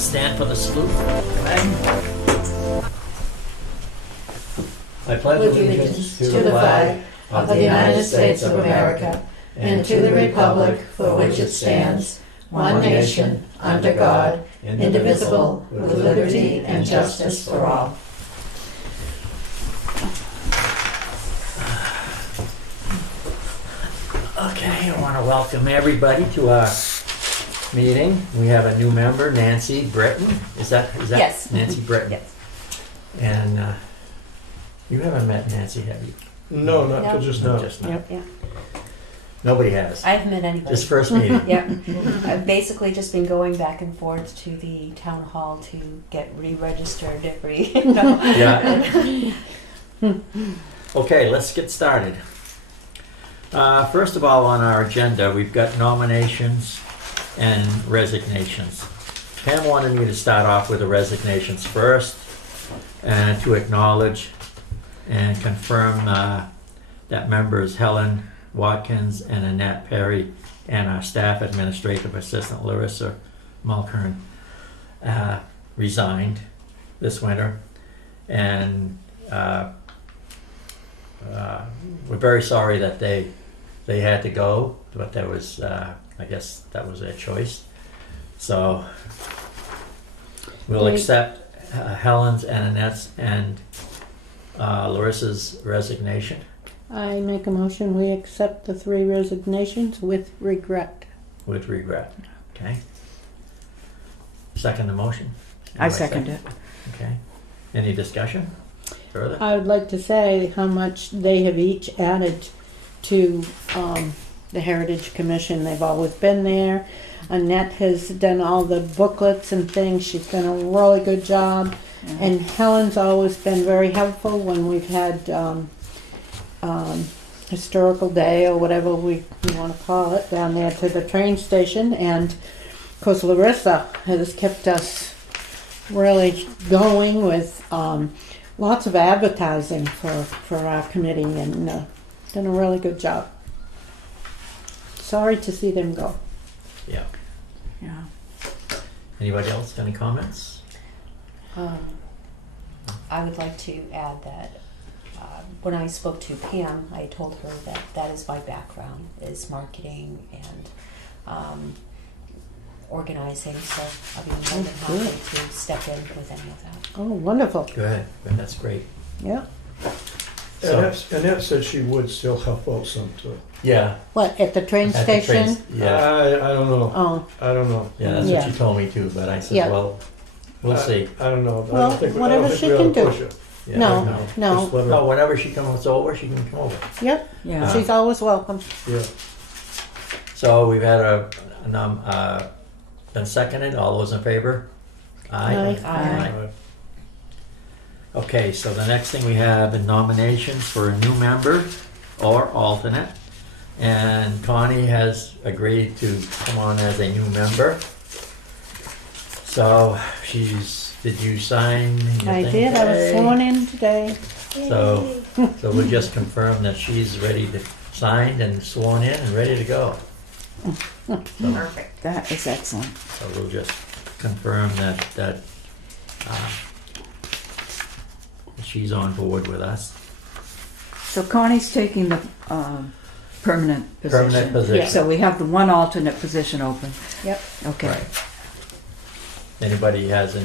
stand for the salute. I pledge allegiance to the flag of the United States of America and to the republic for which it stands, one nation, under God, indivisible, with liberty and justice for all. Okay, I want to welcome everybody to our meeting. We have a new member, Nancy Britton. Is that Yes. Nancy Britton? Yes. And you haven't met Nancy, have you? No, not No. just now. Just now. Yep. Yeah. Nobody has. I haven't met anybody. This first meeting. Yep. I've basically just been going back and forth to the town hall to get re-registered every. Yeah. Okay, let's get started. First of all, on our agenda, we've got nominations and resignations. Pam wanted me to start off with the resignations first and to acknowledge and confirm that members Helen Watkins and Annette Perry and our staff administrative assistant Larissa Mulkern resigned this winter, and we're very sorry that they had to go, but that was I guess that was their choice. So we'll accept Helen's and Annette's and Larissa's resignation. I make a motion, we accept the 3 resignations with regret. With regret. Okay. Second the motion? I second it. Okay. Any discussion further? I would like to say how much they have each added to the Heritage Commission. They've always been there. Annette has done all the booklets and things. She's done a really good job. Yeah. And Helen's always been very helpful when we've had historical day or whatever we want to call it down there to the train station. And of course Larissa has kept us really going with lots of advertising for our committee, and done a really good job. Sorry to see them go. Yeah. Yeah. Anybody else? Any comments? I would like to add that when I spoke to Pam, I told her that that is my background, is marketing and organizing, so I'll be more than happy to step in with any of that. Oh, wonderful. Good. That's great. Yeah. Annette said she would still help out some too. Yeah. What, at the train At the station? train- Yeah. I don't know. Oh, I don't know. Yeah, that's Yeah. what she told me too, but I said, Yeah. well, we'll see. I don't know. I Well, don't think, whatever I don't think she we ought can to do. push it. Yeah, No. Just no. let her- Oh, whenever she comes over, she can come over. Yep. Yeah. She's always welcome. Yeah. So we've had been seconded. All those in favor? Aye. Aye. Okay, so the next thing we have is nominations for a new member or alternate. And Connie has agreed to come on as a new member. So did you sign your I thing did. I was today? sworn in today. So we'll just confirm that she's ready to signed and sworn in and ready to go. Perfect. That is excellent. So we'll just confirm that she's on board with us. So Connie's taking the permanent position. Permanent position. So we have the one alternate position open. Yep. Okay. Right. Anybody has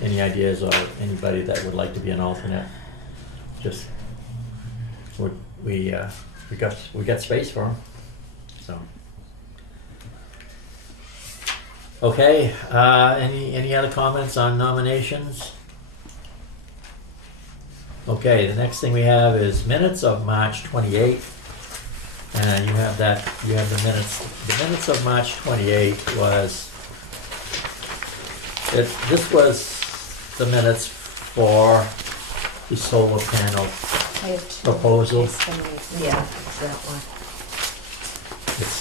any ideas, or anybody that would like to be an alternate? Just we got space for them. So okay. Any other comments on nominations? Okay. The next thing we have is minutes of March 28th. And you have the minutes. The minutes of March 28th was. This was the minutes for the solar panel I have two. proposal. Yeah, that one.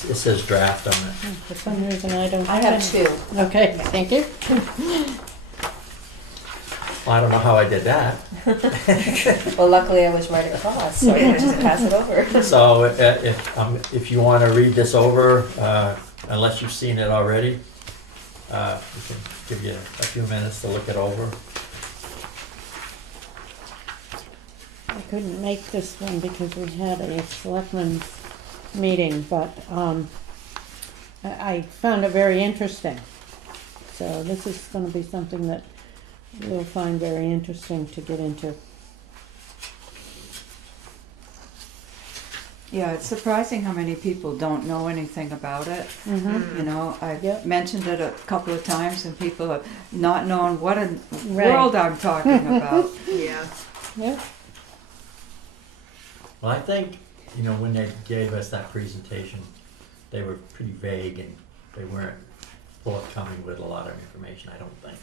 It says draft on it. For some reason I don't I have two. Okay, thank you. Well, I don't know how I did that. Well, luckily I was right across, so I could just pass it over. So if you want to read this over, unless you've seen it already, We can give you a few minutes to look it over. I couldn't make this one because we had a selectmen's meeting, but I found it very interesting. So this is going to be something that we'll find very interesting to get into. Yeah, it's surprising how many people don't know anything about it. Mm-hmm. You know, I've Yep. mentioned it a couple of times, and people have not known what a Right. world I'm talking about. Yeah. Yep. Well, I think, you know, when they gave us that presentation, they were pretty vague and they weren't forthcoming with a lot of information, I don't think.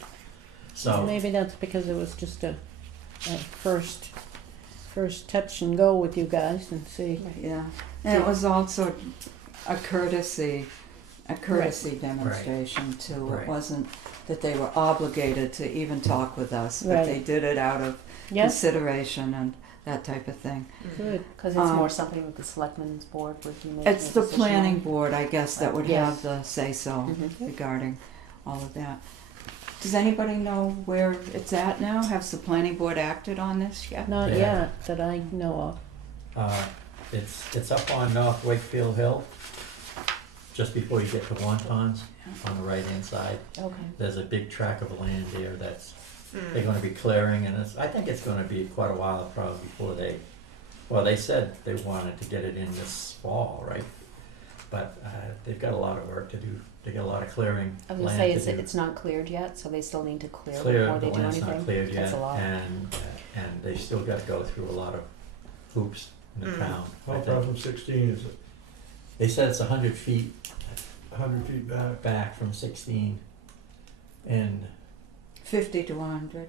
So, Maybe that's because it was just a first touch and go with you guys and see. Yeah, and it was also a courtesy demonstration too. Right. It wasn't that they were obligated to even talk with us, but Right. they did it out of Yep. consideration and that type of thing. Good. Because it's more something that the selectmen's board would be making. It's a the decision planning on. board, I guess, that would Yes. have the say-so Mhm. regarding all of that. Does anybody know where it's at now? Has the planning board acted on this yet? Not Yeah. yet that I know it's up on North Wakefield Hill, just before you get to Wontons, on the right-hand side. Okay. There's a big tract of land there that's, Mm. they're gonna be clearing, and I think it's gonna be quite a while probably before they said they wanted to get it in this fall, right? But they've got a lot of work to do. They got a lot of clearing I was gonna land say, to do. it's not cleared yet, so they still need to clear Clear, before the they do land's anything. not cleared yet, That's a lot. and they still got to go through a lot of hoops in the Mm. town. I How think. far from 16 is it? They said it's 100 feet 100 feet back? back from 16, and 50 to 100.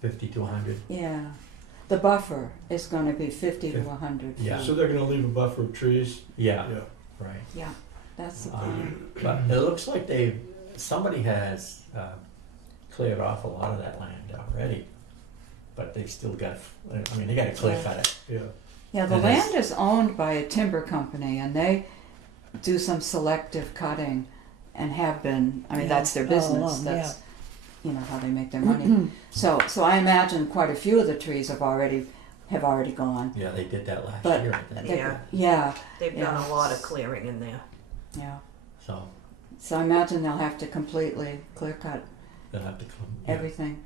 50 to 100. Yeah. The buffer is going to be 50 to 100 feet. Yeah. So they're gonna leave a buffer of trees? Yeah, Yeah. right. Yeah, that's the plan. But it looks like somebody has cleared off a lot of that land already, but they still got, I mean, they got to clear cut it. Yeah. Yeah, the And that's- land is owned by a timber company, and they do some selective cutting and have been, I mean, that's their All business. along, That's, you know, how they make their money. So I imagine quite a few of the trees have already gone. Yeah, they did that last But- year, I think. Yeah. Yeah, They've done Yeah. a lot of clearing in there. yeah. So So I imagine they'll have to completely clear cut they'll have to come. Yeah. everything.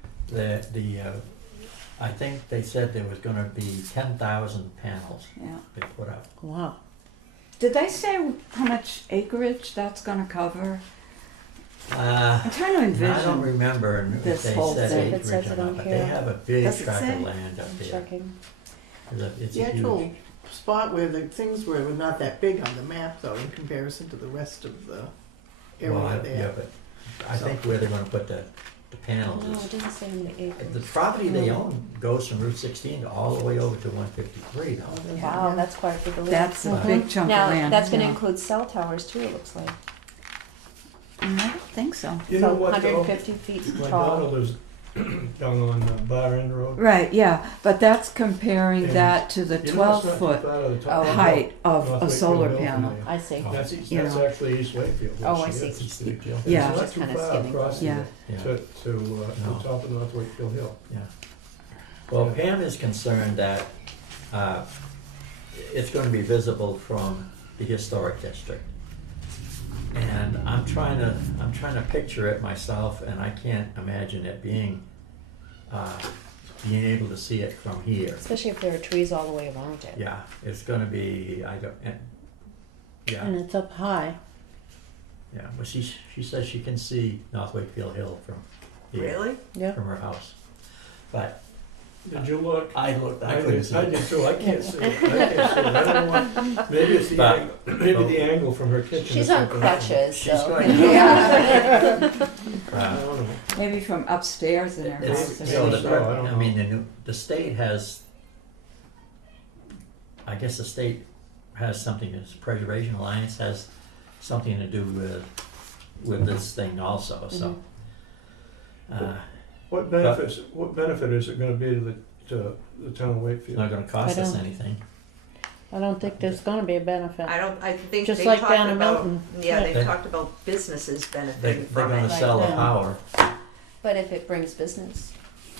I think they said there was going to be 10,000 panels Yeah. they put up. Wow. Did they say how much acreage that's going to cover? I'm trying to I don't envision. remember if this they whole said thing. acreage It says or it not, on but here. they have a big Does it tract say? of land up I'm there. checking. It's The a actual huge, spot where the things were not that big on the map, though, in comparison to the rest of the area well, there. yeah, but I think where they're going to put the panels No, it is, didn't say how many acres. the property they own goes from Route 16 all the way over to 153 though. Wow, that's quite a big. area. That's a Mhm. big chunk Now, of land. that's gonna yeah. include cell towers too, it looks like. I don't think so. You So know what, though? 150 feet My tall. daughter lives down on Bar End Road. Right, yeah, but that's comparing And that to the You know, it's not too 12-foot far out of the top of the height hill, of North a Wakefield solar Hill from panel. there. I see. Oh. That's You that's know. actually East Wakefield. where Oh, I she see. is. It's a big deal. Yeah. It's not Just too kinda far skimming across Yeah. there Yeah. to No. the top of North Wakefield Hill. Yeah. Well, Pam is concerned that it's going to be visible from the historic district. And I'm trying to picture it myself, and I can't imagine it being able to see it from here. Especially if there are trees all the way around it. Yeah, it's going to be, yeah, And it's up high. yeah. But she says she can see North Wakefield Hill from here, Really? Yeah. from her house. But Did you look? I looked, I I couldn't did, see I it. did too. I can't see it. I don't know what, maybe it's the But- angle, maybe the angle from her kitchen. She's or on something. crutches, She's so. going- I Uh, don't know. Maybe from upstairs in her It's, house. you know, Maybe so, I don't I know. mean, the state has, I guess the state has something, this Preservation Alliance has something to do with this thing also, so. What benefit is it gonna be to the town of It's Wakefield? not gonna cost I us don't- anything. I don't think there's gonna be a benefit. I think Just they like talked down in about, Milton. yeah, They- they've talked about businesses They, benefiting they're from gonna it. sell the yeah. power. But if it brings business,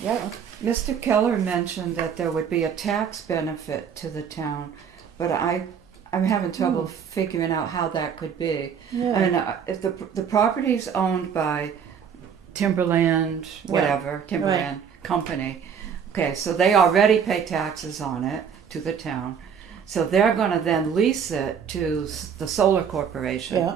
Yeah, Mr. Keller mentioned that there would be a tax benefit to the town, but I'm having trouble figuring out how that could be. yeah. And if the property's owned by Timberland, whatever, Timberland Company, okay, so they already pay taxes on it to the town. So they're gonna then lease it to the solar corporation. Yeah,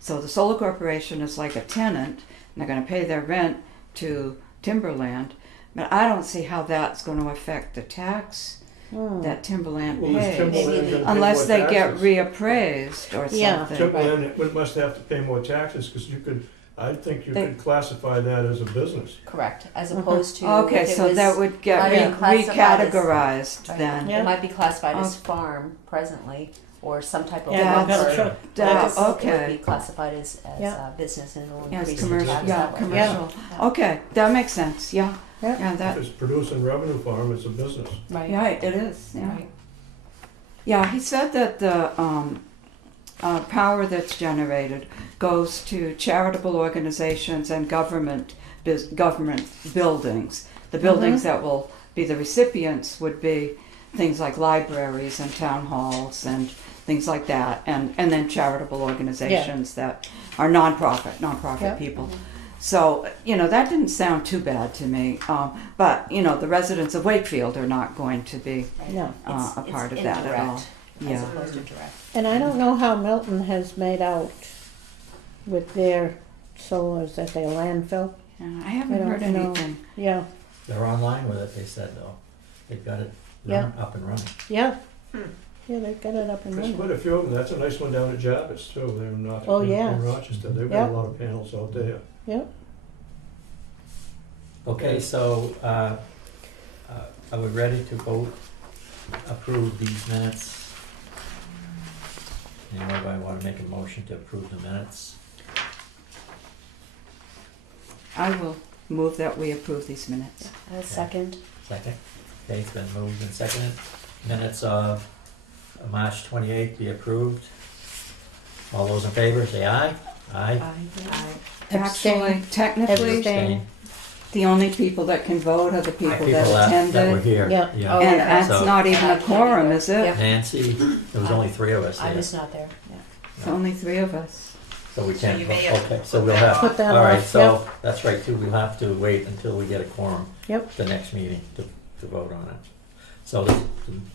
So the solar corporation is like a tenant, and they're gonna pay their rent to Timberland. But I don't see how that's gonna affect the tax that Timberland Well, is pays. Timberland gonna pay Unless more they get taxes? reappraised or Yeah. something. Timberland must have to pay more taxes, because I think you They- could classify that as a business. correct, as opposed to Okay, if it so was, that would get might be classified as- recategorized right, then. Yeah. it might be classified as Oh. farm presently, or some type of yeah, that's worker. true. Yeah, It would okay. be classified as Yeah. business, and it'll Yeah, it's increase the commercial, tax yeah, that way. commercial. Yeah. Okay, that makes sense, yeah. Yeah. Yeah, If that, it's producing revenue for them, it's a business. Right. yeah, it is, yeah. Right. Yeah, he said that the power that's generated goes to charitable organizations and government buildings. The buildings that will be the recipients would be things like libraries and town halls and things like that, and then charitable organizations that are nonprofit Yeah. people. So, that didn't sound too bad to me. But, the residents of Wakefield are not going to be No. a part of that at all. As Yeah. opposed to direct. And I don't know how Milton has made out with their solars at their landfill. Yeah, I haven't I heard don't know. anything. Yeah, They're online with it, they said though. They've got it Yeah. up and running. yeah. Hmm. Yeah, they've got it up and There's running. quite a few of them. That's a nice one down at Jarvis too. They're not Oh, in yes. Rochester. They've Yeah. got a lot of panels out there. Yep. Okay, so, are we ready to vote, approve these minutes? Anybody wanna make a motion to approve the minutes? I will move that we approve these minutes. A second. Second? Okay, it's been moved and seconded. Minutes of March 28th be approved. All those in favor, say aye. Aye. Actually, technically, Abstain. the only people that can vote are the people that That were attended. here. Yeah. Oh, And yeah. that's So- not even a quorum, is it? Yeah. Nancy, there was only three of us I there, was not there. Yeah. It's only three of us. so we can't you vote. may have Okay, put so we'll that have, off. Put that all right, off, so that's right too, we'll have to wait until we get a quorum. Yep. The next meeting to vote on it. So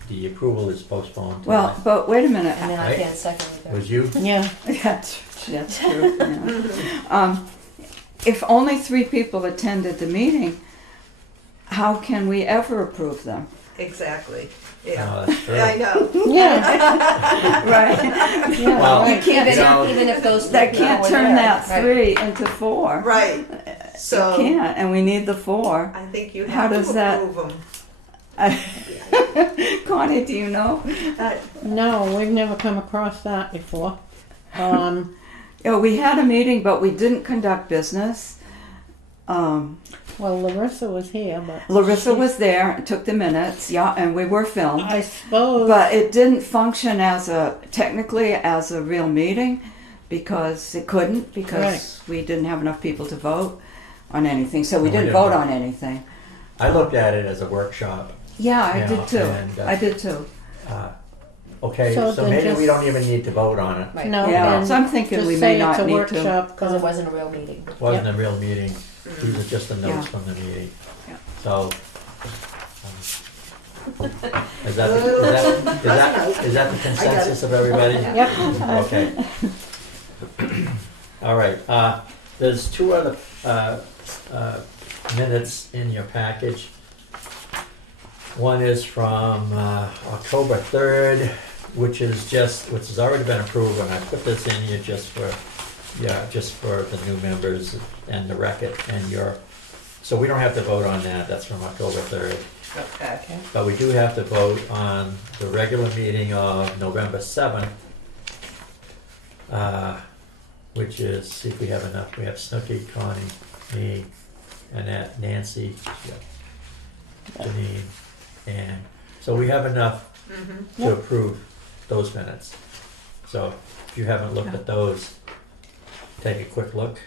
the approval is postponed to Well, next- but wait a minute. And then I Right. can't second either. was you? Yeah, That's true. Yeah. If only three people attended the meeting, how can we ever approve them? Exactly, yeah. No, that's true. Yeah, I know. yeah, Right? yeah, Well, right. can't- Even, You know- even if those That people can't were turn there. that Right. three into four. Right, so It can't, and we need the four. I think you How have to does that- approve them. Connie, do you know? No, we've never come across that before. We had a meeting, but we didn't conduct business. Well, Larissa was here, but Larissa was there and took the minutes, yeah, and we were filmed. I suppose. But it didn't function technically as a real meeting because it couldn't, because we didn't have enough people to vote on anything. So we didn't vote on anything. I looked at it as a workshop. Yeah, I Yeah, did too. and, I did too. Okay, So so then maybe just- we don't even need to vote on it. Right. No, Yeah, then so I'm thinking just we say may not it's a need to. workshop. Because it wasn't a real meeting. It wasn't a real meeting. These are just the notes Yeah. from the meeting. Yeah. So. Is that the consensus of everybody? Yep. Okay. All right, there's two other minutes in your package. One is from October 3rd, which has already been approved, and I put this in here just for the new members and the record and so we don't have to vote on that, that's from October 3rd. Okay. Okay. But we do have to vote on the regular meeting of November 7th, which is, see if we have enough, we have Snooki, Connie, me, Annette, Nancy, Janine, and, so we have enough to approve those minutes. So if you haven't looked at those, take a quick look.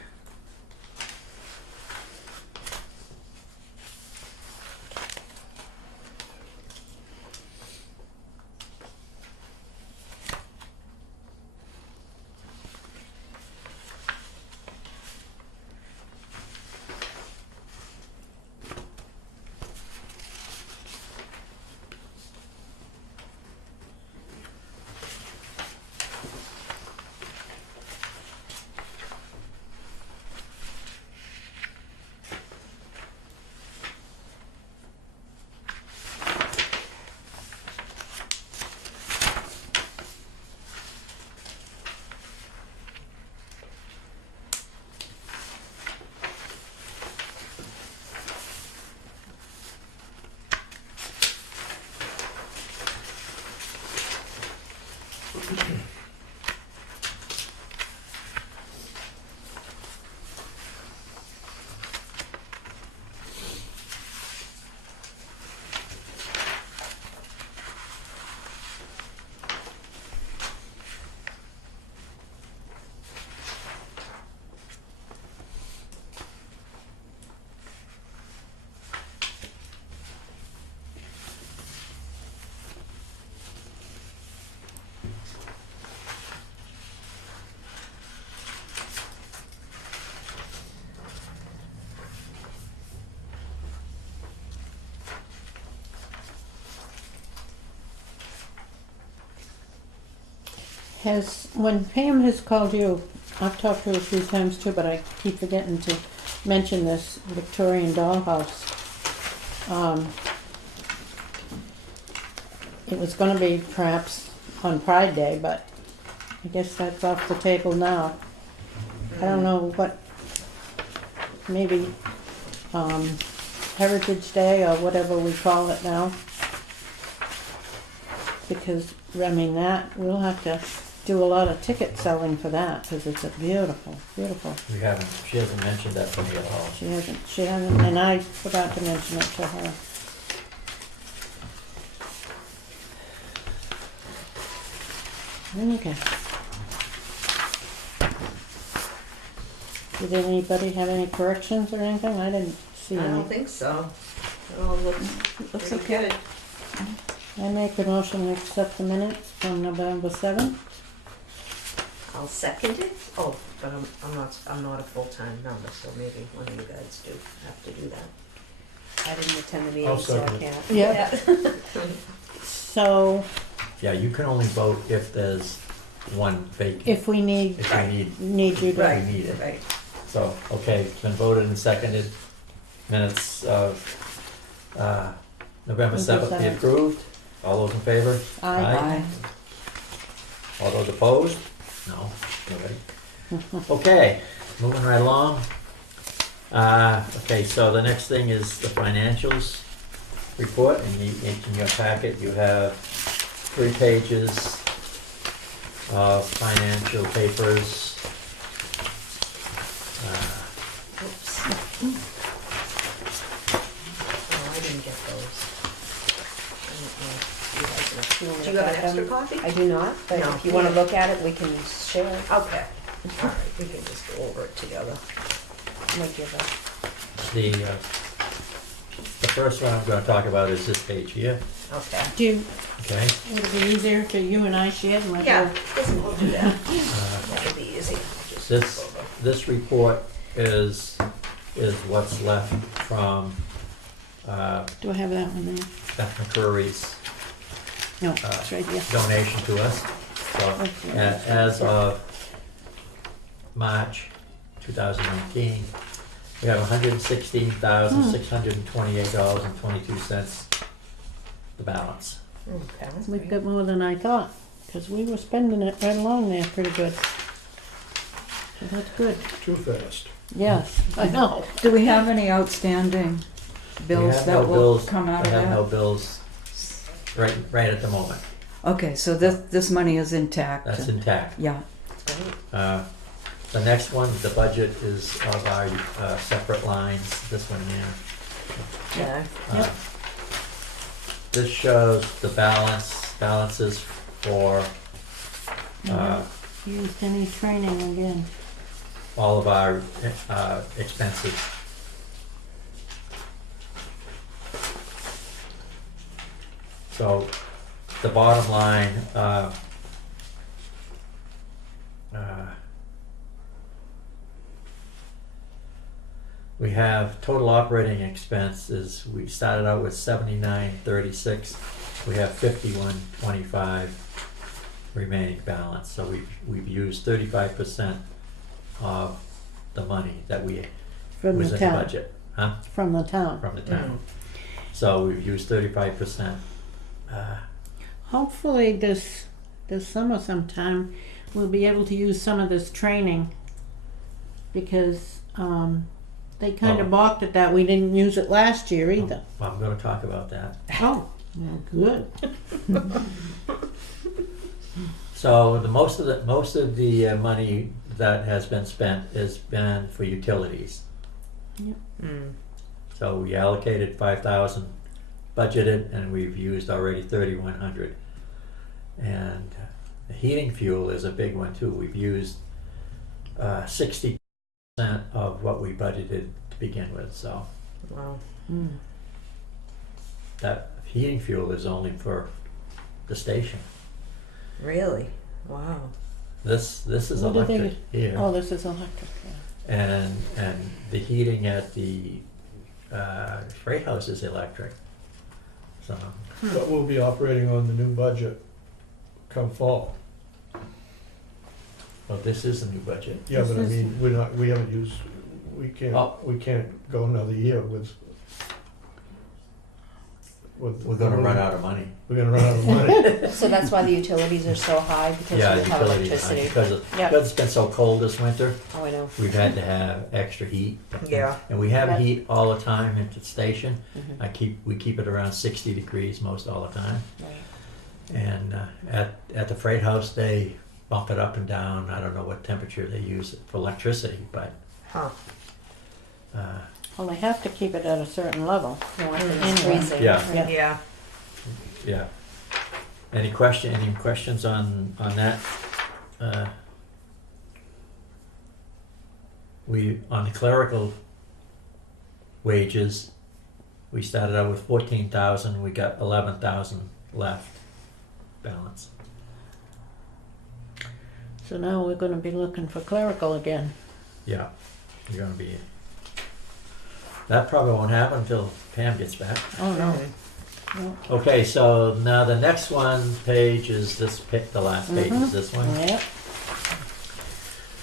When Pam has called you, I've talked to her a few times too, but I keep forgetting to mention this Victorian dollhouse. It was gonna be perhaps on Pride Day, but I guess that's off the table now. I don't know what, maybe, Heritage Day or whatever we call it now. Because, I mean, that, we'll have to do a lot of ticket selling for that, because it's a beautiful, beautiful. She hasn't mentioned that to me at all. She hasn't, and I forgot to mention it to her. Okay. Did anybody have any corrections or anything? I didn't see I any. don't think so. It all looks pretty okay. good. I make a motion to accept the minutes from November 7th. I'll second it. Oh, but I'm not a full-time member, so maybe one of you guys do have to do that. I didn't attend the I'll meeting, so I second it. can't. Yeah. So Yeah, you can only vote if there's one vacant. if we need If I need you to, Right, we need it. right. So, okay, it's been voted and seconded. Minutes of November 7th be approved. All those in favor? I, Aye. All those opposed? No, nobody. Okay, moving right along. Okay, so the next thing is the financials report. In your packet, you have 3 pages of financial papers. Oops. Oh, I didn't get those. I don't know if you guys know. You wanna Do you look have at an extra them? copy? I do not, but No. if you wanna look at it, we can share it. Okay. All right, we can just go over it together. I might give The first one I'm going to talk about is this page here. Okay. do you, Okay. would it be easier to you and I share them? Yeah, we'll do that. Uh, That'll be easy. Just This go over. this report is what's left from Do I have that one there? Beth McCurry's No, it's right here. donation to us. So as of March 2019, we have $116,628.22, the balance. Okay, that's We've great. got more than I thought, because we were spending it right along there pretty good. So that's good. Too fast. Yes, I know. Do we have any outstanding We bills have that no will bills- come out We of have no that? bills right at the moment. Okay, so this money is intact. That's intact. Yeah, The next one, the budget is of our separate lines, this one here. Yeah. This shows the balance balances for Used any training again? all of our expenses. So the bottom line, we have total operating expenses. We started out with 79.36. We have 51.25 remaining balance. So we've used 35% of the money that we From was the in the town. budget, huh? From the town. From the town. So we've used 35%. Hopefully this summer sometime, we'll be able to use some of this training because they kind of Oh. balked at that. We didn't use it last year either. I'm going to talk about that. Oh, well, good. So the most of the money that has been spent has been for utilities. Mm. So we allocated 5,000, budgeted, and we've used already 3,100. And the heating fuel is a big one too. We've used 60% of what we budgeted to begin with. So Wow. Mm. that heating fuel is only for the station. Really? Wow. This is What do they- electric here. Oh, this is electric. Yeah. And the heating at the freight house is electric. So But we'll be operating on the new budget come fall. well, this is the new budget. Yeah, This but I is- mean, we haven't used, Oh. we can't go another year with. We're going to run out of money. We're gonna run out of money. So that's why the utilities are so high, because Yeah, we have utilities, electricity. Yeah. because it's been so cold this winter. Oh, I know. We've had to have extra heat. Yeah. And we have Yeah. heat all the time at the station. Mhm. We keep it around 60 degrees most all the time. Right. And at the freight house, they bump it up and down. I don't know what temperature they use for electricity, but Huh. Well, they have to keep it at a certain level. No, I think Anyway. it's freezing. Yeah. Yeah. Yeah. yeah. Any questions on that? We on the clerical wages, we started out with 14,000. We got 11,000 left balance. So now we're going to be looking for clerical again. Yeah, you're gonna be. That probably won't happen until Pam gets back. Oh, no. Mm. Okay, so now the next one page is this. The last page is this one. Yep.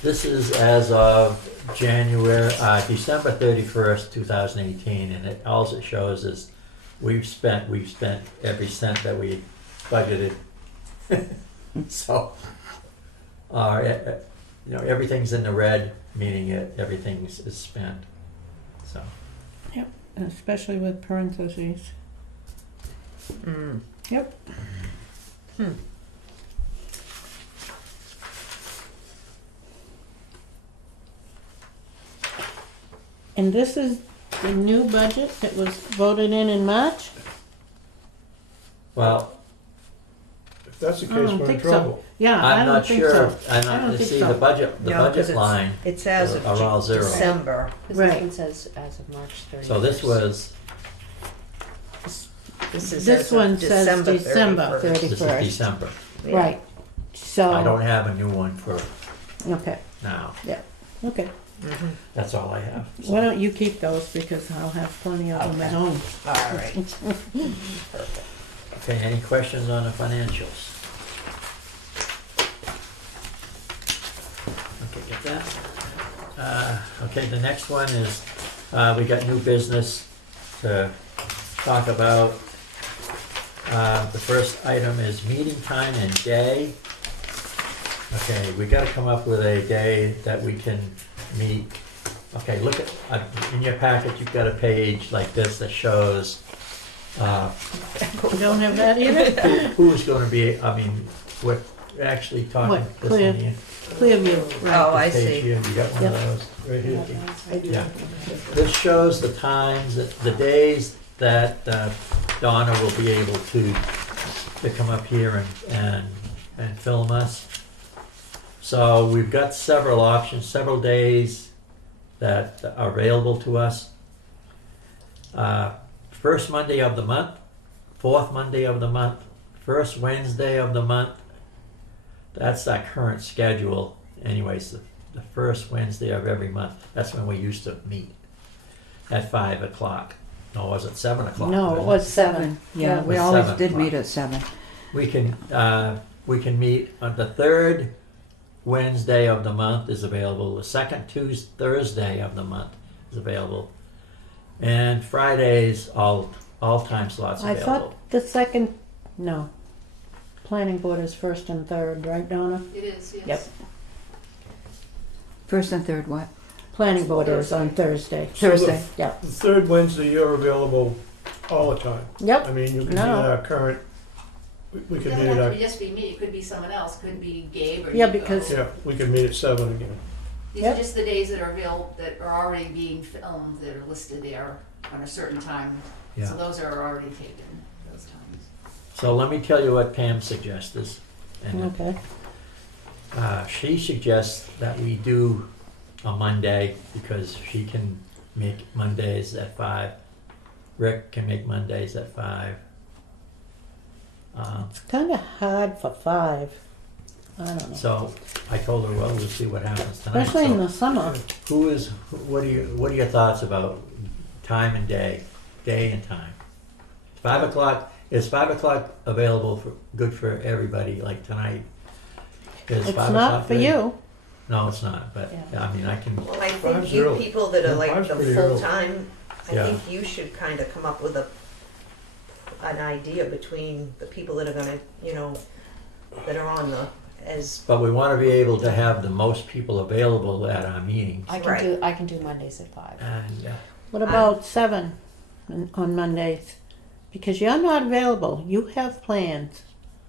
This is as of December 31st, 2018, and all it shows is we've spent every cent that we budgeted. So, everything's in the red, meaning everything is spent. So, Especially with parentheses. Mm. Yep. And this is the new budget that was voted in March? well, If that's the I case, don't we're in think so. trouble. Yeah, I I'm don't not think sure. so. I'm I not. don't think See so. the budget. The No, 'cause budget it's- line. It's as of Are all zero. December. This Right. one says as of March 31st. So this was. This is This as of one says December 31st. 30th. This is 31st. December. Yeah. Right. So, I don't have a new one for okay, now. okay. Mhm. That's all I have. Why don't you keep those because I'll have plenty of them at Okay. home. All right. Perfect. Okay, any questions on the financials? Okay, get that. Okay, the next one is, we got new business to talk about. The first item is meeting time and day. Okay, we gotta come up with a day that we can meet. Okay, look at, in your packet, you've got a page like this that shows, You don't have that either? who's gonna be, we're actually talking What? this Clear. in here. Clearview, right. Oh, I This page see. here, you got one Yep. of those? Right here. Yeah. This shows the times, the days that Donna will be able to to come up here and film us. So we've got several options, several days that are available to us. First Monday of the month, fourth Monday of the month, first Wednesday of the month. That's our current schedule. Anyways, the first Wednesday of every month. That's when we used to meet at 5 o'clock. No, was it 7 o'clock? No, it was 7. Yeah, we It's always 7 did o'clock. meet at 7. We can meet on the third Wednesday of the month is available. The second Thursday of the month is available, and Fridays all time slots I available. thought the second, no. Planning board is first and third, right, Donna? It is, yes. Yep. First and third what? Planning board is on Thursday. Thursday. Yep. The third Wednesday, you're available all the time. I Yep. mean, you can meet No. at our current, we It could doesn't meet at have our, to just be me, it could be someone else, could be Gabe or Yeah, Nico. because- yeah, we could meet at 7 again. These Yep. are just the days that are available, that are already being filmed, that are listed there on a certain time. Yeah. So those are already taken, those times. So let me tell you what Pam suggested. And Okay. she suggests that we do a Monday because she can make Mondays at 5. Rick can make Mondays at 5. It's kind of hard for 5. I don't know. So I told her, well, we'll see what happens tonight. Especially So in the summer. what are your thoughts about time and day and time? 5 o'clock, is 5 o'clock available good for everybody like tonight? Is It's 5 not o'clock for good? you. No, it's not, but Yeah. I mean, I can, Well, I think Five's you early. people that are Yeah, like five's the pretty early. full-time, I Yeah. think you should kind of come up with an idea between the people that are gonna, that are on but we want to be able to have the most people available at our meetings. I can do Mondays at 5. And What about 7 on Mondays? Because you're not available. You have plans.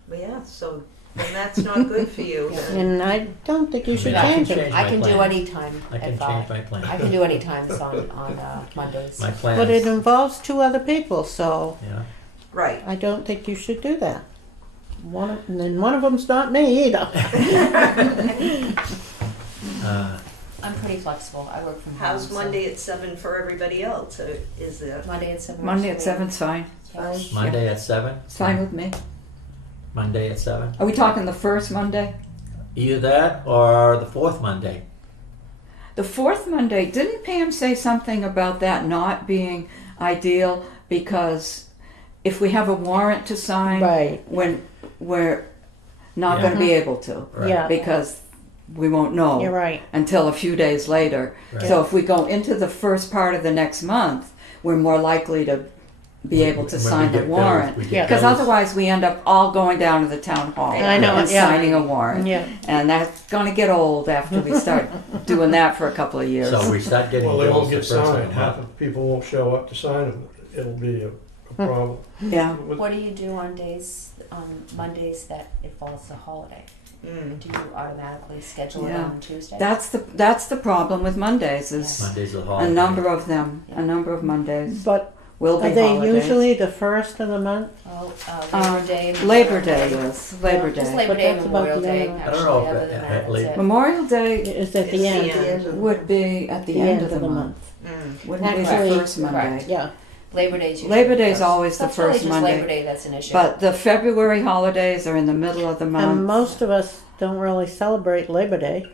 well, yeah, so then that's not good for you. Yeah. then. And I don't think you should I can change it. change I my can do plan. any time I can at change 5. my plan. I can do any times on Mondays. My plan But it is, involves 2 other people, so yeah. Right. I don't think you should do that. And then one of them's not me either. I'm pretty flexible. I work from home. How's so Monday at 7 for everybody else? Is it? Monday at 7. Monday works at for me. 7's fine. Fine. Monday at 7? It's fine with me. Monday at 7? Are we talking the first Monday? Either that or the fourth Monday. The fourth Monday, didn't Pam say something about that not being ideal because if we have a warrant to sign, Right. when we're not Yeah. going to be able to Right. Yeah. because we won't know You're right. until a few days later. Right. So if we go into the first part of the next month, we're more likely to be able to When we sign the get bills, warrant. we get Yeah. Because bills. otherwise we end up all going down to the town hall I know, and yeah. signing a warrant. Yeah. And that's going to get old after we start doing that for a couple of years. So we start getting Well, they won't bills the get first signed. night. Half of people won't show up to sign them. It'll be a problem. Yeah. What do you do on Mondays that it falls a holiday? Mm. Do you automatically schedule it Yeah. on Tuesday? That's the problem with Mondays is Monday's a a holiday. number of them, a number of Mondays But will be are they holidays. usually the first of the month? Labor Day. and Labor Memorial Day is Labor Just Day. Labor But Day and that's about Memorial the Day. only- I don't know Actually, if other it- than at that, late- that's it. Memorial Day Is at It's the end. would be at the end of the month. Mm. Wouldn't be Actually, the first Monday. correct. Yeah. Labor Day's usually Labor the Day's first. always the That's really first just Monday. Labor Day that's an issue. But the February holidays are in the middle of the And month. most of us don't really celebrate Labor Day.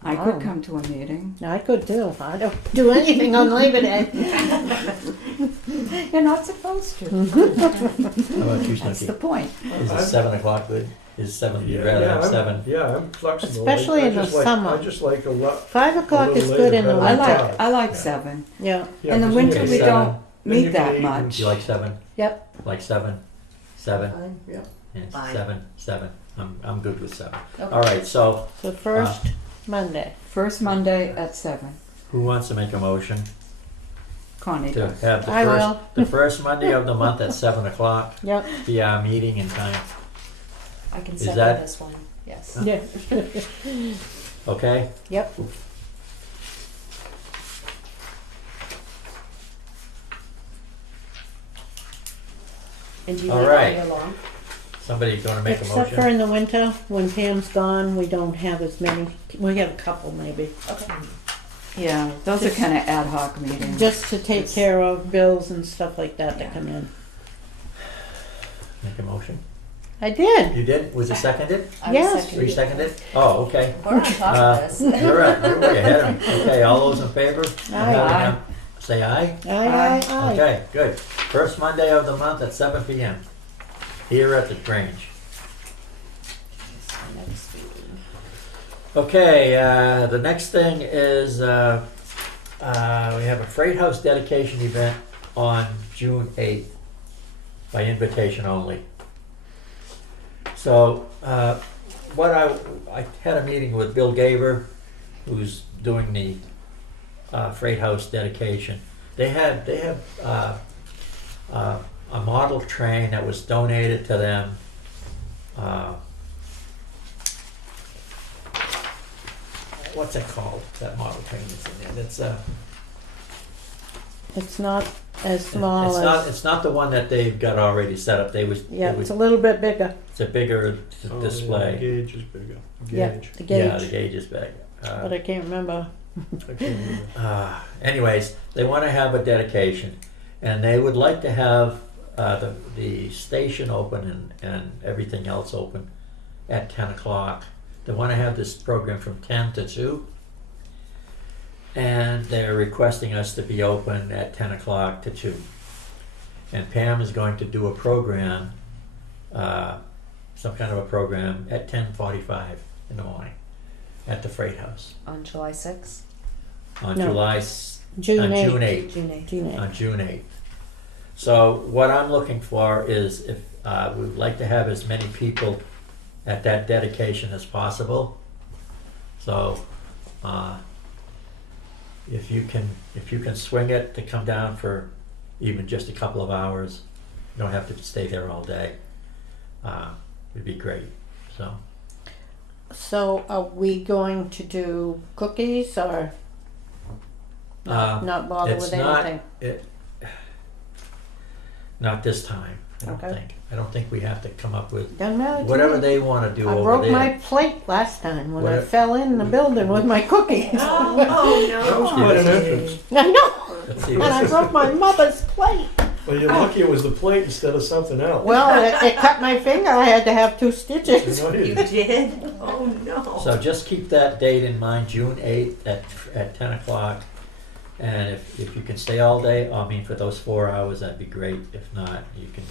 I Oh. could come to a meeting. I could too. I don't do anything on Labor Day. You're not supposed to. How about you, That's the Snooki? point. Is it 7 o'clock good? Is 7, you'd rather have 7? Yeah, I'm flexible. Especially in the just like- summer. I just like a lot. 5 o'clock little is good in the later, I better. winter. like 7. Yeah. Yeah, In the 'cause winter you we can- Seven. don't then you meet can that eat and- much. You like 7? Yep. Like 7? 7? Fine, yeah. Yeah, Fine. 7. I'm good with 7. Okay. All right, so So first Monday. First Monday at 7. who wants to make a motion Connie to does. have the I first, will. the first Monday of the month at 7 o'clock Yep. be our meeting in time? I can Is second that- this one. Yes. Yeah. Okay? Yep. And do you All need all right. year long? Somebody gonna make a Except for motion? in the winter, when Pam's gone, we don't have as many, we have a couple maybe. Okay. Yeah, those are Just- kind of ad hoc meetings. Just to take It's- care of bills and stuff like that Yeah. that come in. Make a motion? I did. You did? Was it seconded? I Yes. was seconded. Three seconded? Oh, okay. We're on top of this. You're right, you're way ahead of me. Okay, all those in favor? Aye. Say aye. Aye. Okay, good. First Monday of the month at 7 p.m. here at the Grange. Next meeting. Okay, the next thing is we have a Freight House dedication event on June 8th by invitation only. So what I had a meeting with Bill Gaber, who's doing the Freight House dedication. They have a model train that was donated to them. What's it called? That model train that's in there. That's It's not as small as, it's not the one that they've got already set up. yeah, it's a little bit bigger. it's a bigger Oh, display. yeah, the gauge is bigger. Yeah, Gauge. the Yeah, the gauge, gauge is big. but I can't remember. I can't remember. Anyways, they want to have a dedication, and they would like to have the station open and everything else open at 10 o'clock. They want to have this program from 10 to 2, and they're requesting us to be open at 10 o'clock to 2. And Pam is going to do a program, some kind of a program at 10:45 in the morning at the Freight House On July 6th? on No. June on 8th. June 8th. June 8th. June 8th. On June 8th. So what I'm looking for is if we would like to have as many people at that dedication as possible. So if you can swing it to come down for even just a couple of hours, you don't have to stay there all day. It'd be great. So So are we going to do cookies or not bother it's with not anything? not this time. I don't Okay. think. I don't think we have to come up with Doesn't matter to whatever me. they want to do I over broke there. my plate last time when I What- fell in the building with my cookies. Oh, That was quite an Yeah. entrance. I know. Let's see, And I this is- broke my mother's plate. Well, you're lucky it was the plate instead of something else. Well, it cut my finger. I had to have 2 You stitches. know, You did? Oh, no. So just keep that date in mind, June 8th at 10 o'clock. And if you can stay all day, I mean, for those 4 hours, that'd be great. If not, you can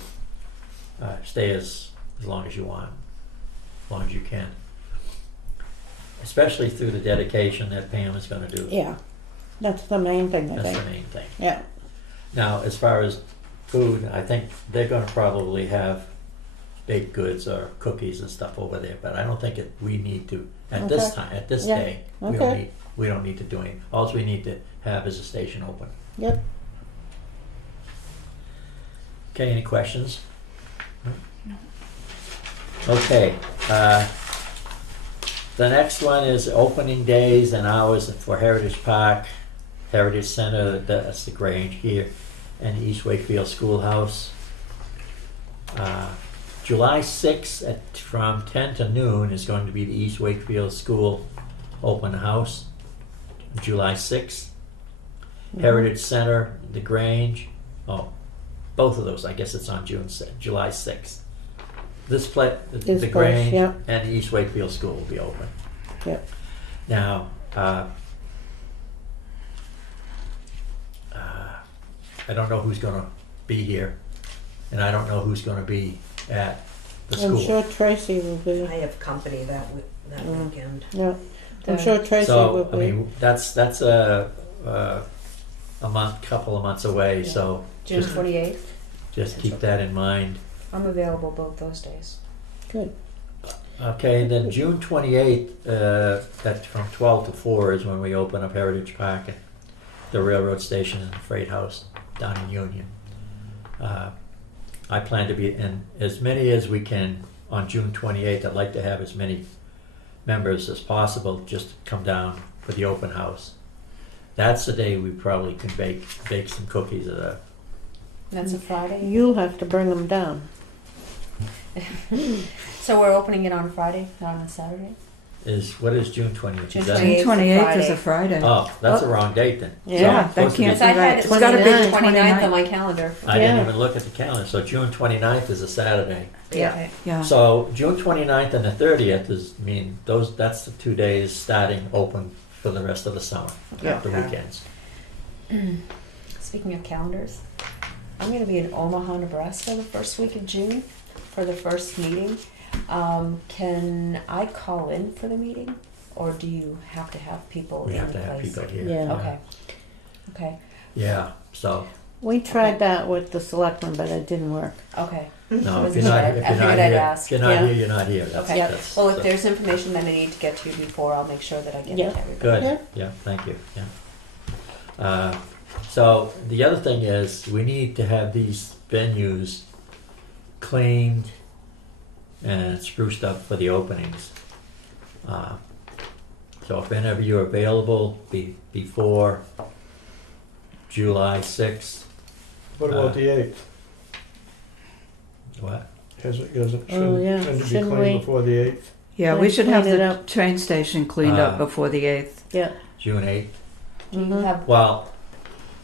stay as long as you want, as long as you can. Especially through the dedication that Pam is gonna do. Yeah, that's the main thing, I That's think. the main thing. Yeah. Now, as far as food, I think they're gonna probably have baked goods or cookies and stuff over there, but I don't think we need to, at this Okay. time, at this Yeah. day, Okay. we don't need to do anything. All we need to have is a station open. Yep. Okay, any questions? Okay, the next one is opening days and hours for Heritage Park, Heritage Center, that's the Grange here, and East Wakefield Schoolhouse. July 6th from 10 to noon is going to be the East Wakefield School open house, July 6th. Heritage Center, the Grange, both of those, I guess it's on July 6th. This place, This the place, Grange yeah. and the East Wakefield School will be open. Yep. Now, I don't know who's gonna be here, and I don't know who's gonna be at the I'm school. sure Tracy will be. I have company that Mm. weekend. Yeah. I'm sure Tracy will So, I be. mean, that's a couple of months away, Yeah. so June 28th? just keep that in mind. I'm available both those days. Good. Okay, and then June 28th, that's from 12 to 4 is when we open up Heritage Park and the railroad station and the freight house down in Union. I plan to be in as many as we can on June 28th. I'd like to have as many members as possible just come down for the open house. That's the day we probably can bake some cookies. That's a Friday? You'll have to bring them down. So we're opening it on Friday, not on Saturday? What is June 20th? June Is that- 28th. June 28th is Friday. a Friday. Oh, that's the wrong date then. Yeah, So that it's supposed to be- can't Because I had it It's gotta be listed the as 29th 29th. on my calendar. I didn't Yeah. even look at the calendar, so June 29th is a Saturday. Yeah. Okay. Yeah. So June 29th and the 30th that's the 2 days starting open for the rest of the summer, Yeah. the weekends. Speaking of calendars, I'm going to be in Omaha, Nebraska the first week of June for the first meeting. Can I call in for the meeting, or do you have to have people We in have to have place? people here. Yeah. Okay. Okay. Yeah, so, We tried that with the selectmen, but it didn't work. Okay. no, if Wasn't you're not, sure. if I you're not figured I'd here, ask. if you're not Yeah. here, you're not here. That's- Okay. that's- Well, if so- there's information that I need to get to before, I'll make sure that I get Yeah. it to everybody. Good, Yeah. yeah, thank you, yeah. So the other thing is, we need to have these venues cleaned and spruced up for the openings. So if any of you are available before July 6th, What about the 8th? what? Oh, yeah. Shouldn't it be Shouldn't we- cleaned before the 8th? Yeah, we Let's should have clean it the up. train station cleaned up before the 8th. Yeah. June 8th? Do you Mhm. have Well,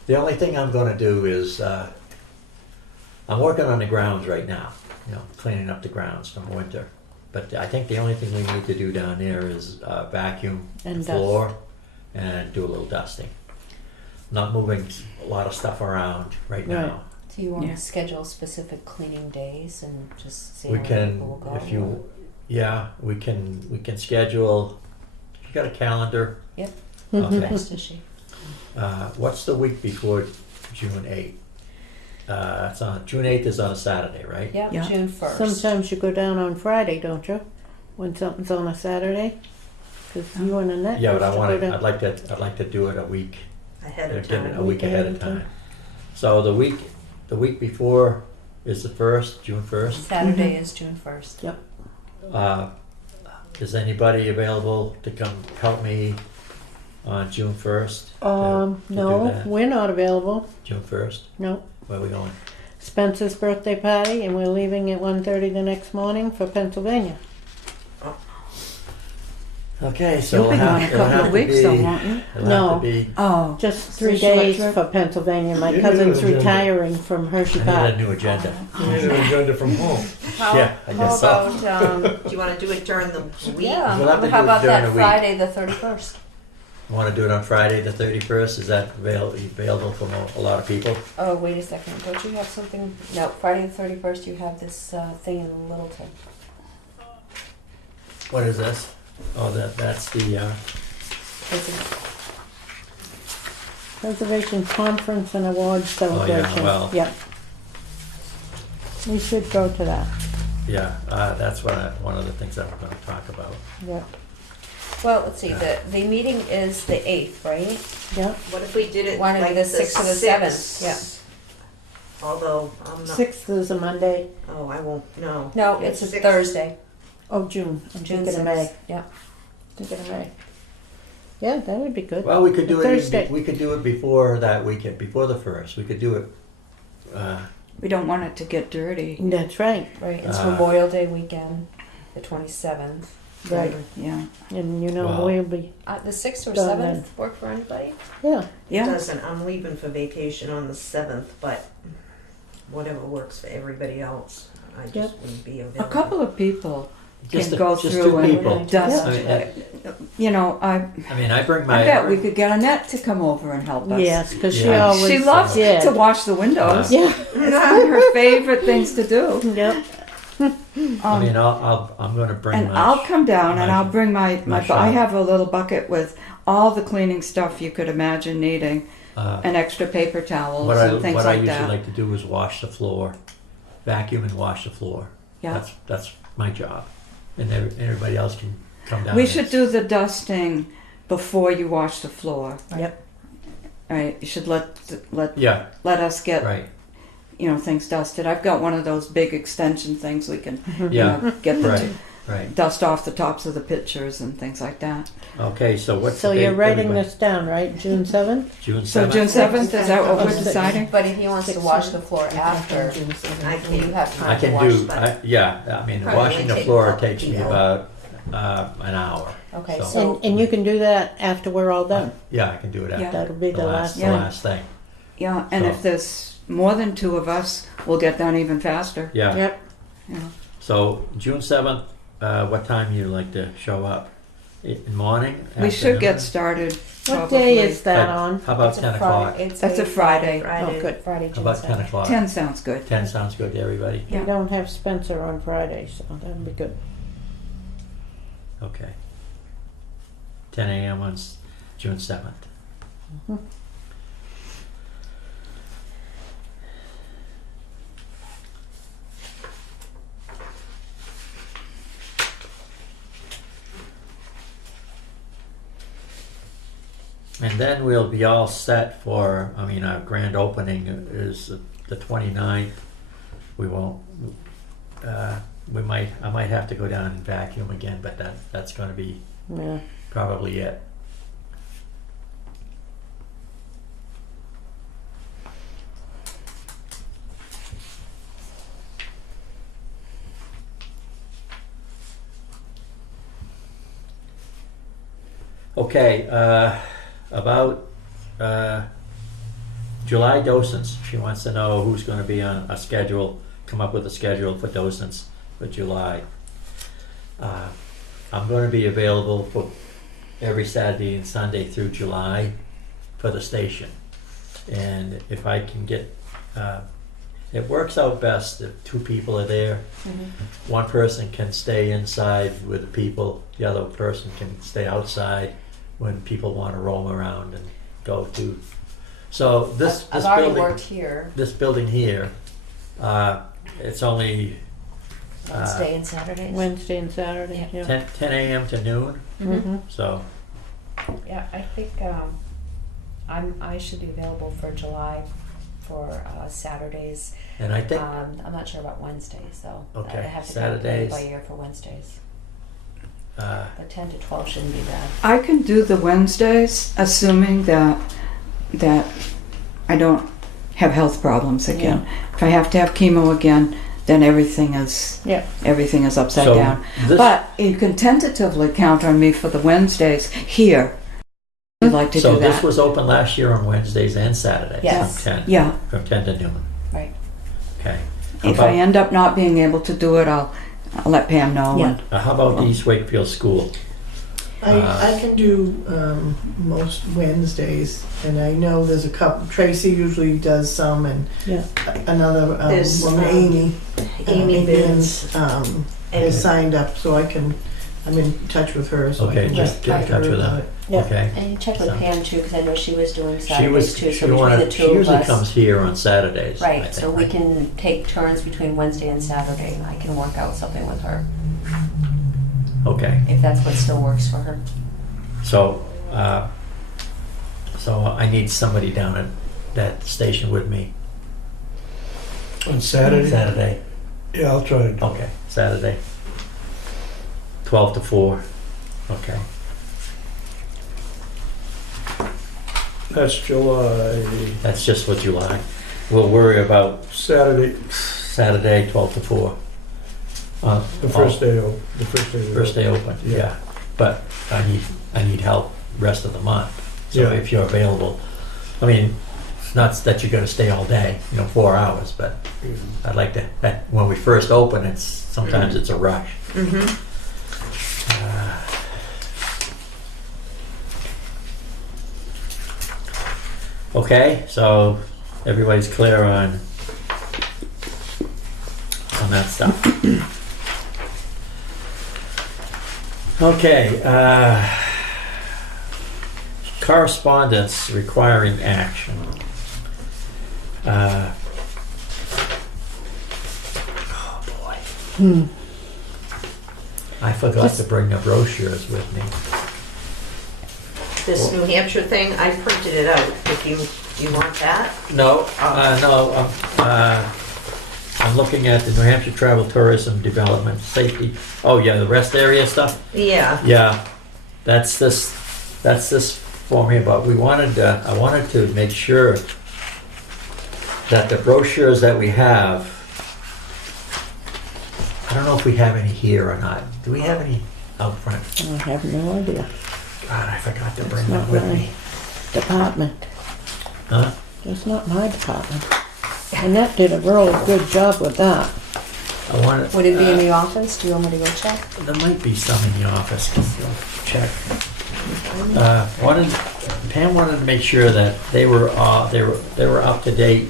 the only thing I'm gonna do is, I'm working on the grounds right now, cleaning up the grounds from winter. But I think the only thing we need to do down there is vacuum the And dust. floor and do a little dusting. Not moving a lot of stuff around right Right. now. Do you want Yeah. to schedule specific cleaning days and just see We how can, people will go? if you, yeah, we can schedule, you got a calendar? Yep. Okay. Next is she. What's the week before June 8th? June 8th is on a Saturday, right? Yep, Yeah. June 1st. Sometimes you go down on Friday, don't you? When something's on a Saturday? Because you and Annette Yeah, used but to go down. I'd like to do it a week, Ahead of get it a time. week ahead of time. So the week before is the 1st, June 1st. Saturday is June 1st. Is anybody available to come help me on June 1st? to do No, that? we're not available. June 1st? No. Where are we going? Spencer's birthday party, and we're leaving at 1:30 the next morning for Pennsylvania. Okay, so You'll be it'll gone a have, it'll couple have of to weeks be, though, won't you? it'll No. have to be, Oh, Just It's 3 a short days trip. for Pennsylvania. My You need cousin's an agenda. retiring from Hershey I need a Park. new agenda. You need an agenda from home. Yeah, I guess so. How about, Do you wanna do it during the week? yeah, We'll have to how do it about during that the week. Friday the 31st? Want to do it on Friday, the 31st? Is that available for a lot of people? Oh, wait a second, don't you have something? No, Friday the 31st, you have this thing in Littleton. What is this? Oh, that's the, It's in- Preservation Conference and Awards Celebration. well. Yep. We should go to that. yeah, that's one of the things that we're going to talk about. Yep. Well, let's see, the meeting is the 8th, right? Yep. What if we did it Why don't we like do the 6th or the 7th? 6th? Although, I'm not, 6th is a Monday. oh, I won't, no. No, it's a 6th. Thursday, Oh, June. I'm June thinking of May. 6th. Yeah. Thinking of May. Yeah, that would be good. Well, we could do it. Thursday. We could do it before that weekend, before the 1st. We could do it. we don't want it to get dirty. That's right. Right, it's Uh, Memorial Day weekend, the 27th. Right. Yeah. And you know, Well- we'll be, The 6th or Done 7th work for anybody? yeah. It Yeah. doesn't, I'm leaving for vacation on the 7th, but whatever works for everybody else, I Yep. just wouldn't be available. A couple of people Just can go just through two and people. dust. I mean, You know, I mean, I bring my. I bet we could get Annette to come over and help us. Yes, because she Yeah. always. She loves yeah. to wash the windows. Yeah. It's one of her favorite things to do. Yep. I mean, I'm going to bring And my. I'll come down and my- I'll bring my my I shop. have a little bucket with all the cleaning stuff you could imagine needing, and extra paper towels and things what I like usually that. like to do is wash the floor, vacuum and wash the floor. Yeah. That's my job, and everybody else can come down. We and- should do the dusting before you wash the floor. Yep. All right, you should let Yeah, us get right. things dusted. I've got one of those big extension things we can Yeah, get the right. Right. dust off the tops of the pictures and things like that. Okay, so what's So the date? you're writing everybody? this down, right? June 7th? June So 7th? June 7th, is that what we're deciding? But if he wants to wash the floor after, I you can't. have I time to can wash. do, I mean, Probably washing the take floor about takes me an about an hour. Okay, So- so And you can do that after we're all done. Yeah, I can do it Yeah. after That'll be the last the Yeah. last thing. Yeah, and So- if there's more than two of us, we'll get done even faster. Yeah. Yep. Yeah. So June 7th, what time you like to show up? In morning? We should get Afternoon? started. What day is that Like, on? How about it's 10 a o'clock? Friday. It's That's a Friday. Friday. Oh, good. Friday, How June about 10 7th. o'clock? 10 sounds good. 10 sounds good to everybody? Yeah. We don't have Spencer on Friday, so that'll be good. Okay. 10 a.m. on June 7th. Mhm. And then we'll be all set for, I mean, our grand opening is the 29th. We won't, I might have to go down and vacuum again, but that's gonna be Yeah. probably it. Okay, about July docents. She wants to know who's going to be on a schedule, come up with a schedule for docents for July. I'm going to be available for every Saturday and Sunday through July for the station. And if I can get, it works out best if two people are there. Mhm. One person can stay inside with the people, the other person can stay outside when people want to roam around and go to. So this I've already building, worked here this building here, it's only Wednesday and Saturdays. Wednesday and Saturday, yeah. 10 a.m. to noon. Mhm. So Yeah, I think I should be available for July for Saturdays. and I think I'm not sure about Wednesdays though. Okay, I have to calculate Saturdays. by year for Wednesdays. uh, The 10 to 12 shouldn't be bad. I can do the Wednesdays, assuming that I don't have health problems again. If I have to have chemo again, then everything is upside so down. this, But you can tentatively count on me for the Wednesdays here. I'd like to so do this that. was open last year on Wednesdays and Saturdays. Yes. From 10, Yeah. from 10 to noon. Right. Okay. How If about, I end up not being able to do it, I'll let Pam know. Yeah. And how about East Wakefield School? I can do most Wednesdays, and I know there's a couple. Tracy usually does some, and Yeah. another There's, woman, Amy. Amy Binns, Binns. is signed up, so I'm in touch with her, so Okay, I can just get in talk to touch her with her. about it. Yeah. Okay. And you check with So- Pam too, because I know she was doing She Saturdays was. too. She So between the she two of usually us, comes here on Saturdays. I right? think, So we right? can take turns between Wednesday and Saturday, and I can work out something with her Okay. if that's what still works for her. So, I need somebody down at that station with me On Saturday? Saturday. Yeah, I'll try to do it. Okay, Saturday. 12 to 4. Okay. That's July, That's just for July. We'll worry about Saturday, Saturday, 12 to 4. the first day, the first day. First day open, Yeah. yeah. But I need help rest of the month. So Yeah. if you're available, I mean, it's not that you're gonna stay all day, 4 hours, but I'd like to, when we first open, sometimes it's a rush. Mm-hmm. Okay, so everybody's clear on that stuff. Okay, correspondence requiring action. Oh boy, Hmm. I forgot to bring the brochures with me. This New Hampshire thing, I printed it out, if you want that. No, no, I'm I'm looking at the New Hampshire Travel Tourism Development Safety. Oh, yeah, the rest area stuff? Yeah, Yeah, that's this for me, but I wanted to make sure that the brochures that we have, I don't know if we have any here or not. Do we have any out front? I have no idea. God, I forgot to bring It's them not with my me. department. Huh? It's not my department. Annette did a really good job with that. I wanted. Would it be in the office? Do you want me to go check? There might be some in the office. Check. Pam wanted to make sure that they were up to date.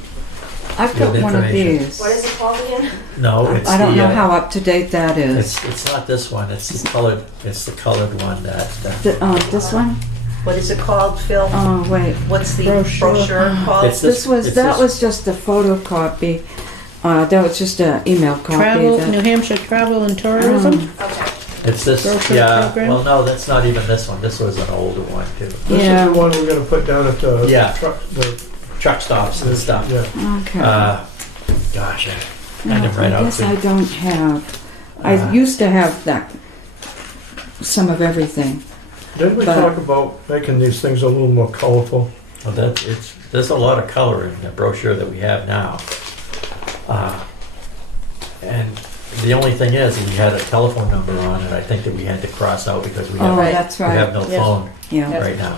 I've got Good one of information. these. what is it called again? No, it's I don't the, know how up to date that is. It's not this one. It's the colored. It's the colored one that. This one? What is it called, Phil? Oh, wait. What's the Brochure. brochure called? It's This was, it's that this- was just a photocopy. That was just an email copy. Travel, that- New Hampshire Travel and Tourism. Okay. It's this. Brochure Yeah. program? Well, no, that's not even this one. This was an older one too. This Yeah. is the one we're gonna put down at the Yeah. truck, Truck stops and stuff. yeah. Okay. Gosh, I No, kind of right I out. guess I don't have. I Uh, used to have that, some of everything. Didn't we But- talk about making these things a little more colorful? Well, there's a lot of color in the brochure that we have now. And the only thing is, we had a telephone number on it, I think that we had to cross out because we Oh, have, that's we have right. no Yes. phone Yeah. right now.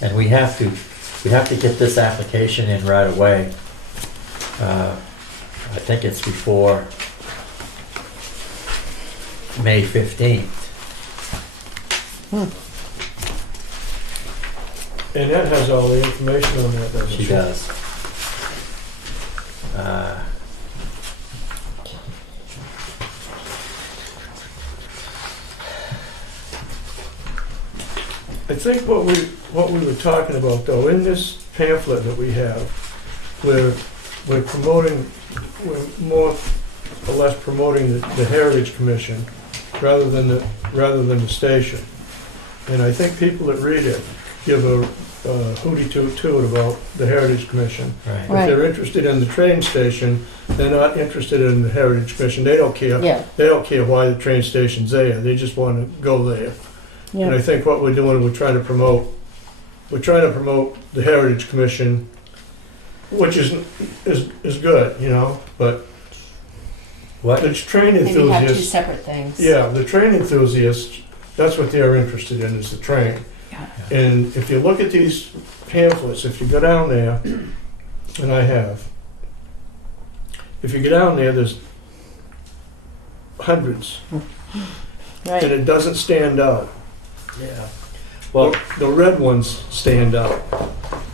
And we have to get this application in right away. I think it's before May 15th. And that has all the information on that, doesn't She does. I think what we were talking about though, in this pamphlet that we have, we're promoting, we're more or less promoting the Heritage Commission rather than the station. And I think people that read it give a hooty toot about the Heritage Commission. Right. If Right. they're interested in the train station, they're not interested in the Heritage Commission. They don't care. Yeah, They don't care why the train station's there. They just want to go there. And I yeah. think what we're doing, we're trying to promote the Heritage Commission, which is good, you know, but What? the train And you have two enthusiasts, separate things. yeah, the train enthusiasts, that's what they're interested in, is the train. Yeah. And if you look at these pamphlets, if you go down there, and I have, if you go down there, there's hundreds, and Right. it doesn't stand out. Yeah. Well, The red ones stand out.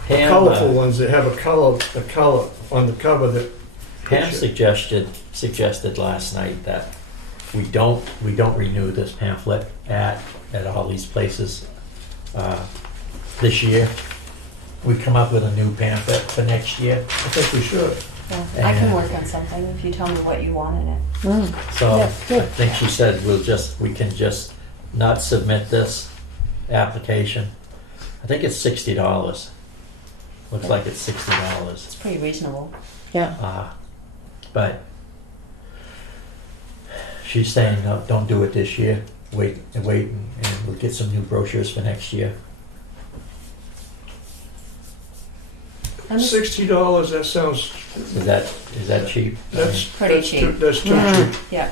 Pam, Colorful ones that have a color on the cover that. Pam suggested last night that we don't renew this pamphlet at all these places this year. We come up with a new pamphlet for next year. I think we should. Well, I can And- work on something if you tell me what you want in it. Mm. So Yeah, I good. think she said we can just not submit this application. I think it's $60. Looks like it's $60. It's pretty reasonable. Yeah. But she's saying, no, don't do it this year. Wait, and we'll get some new brochures for next year. $60, that sounds, Is that cheap? that's. Pretty that's cheap. too- That's too Yeah. cheap. Yeah.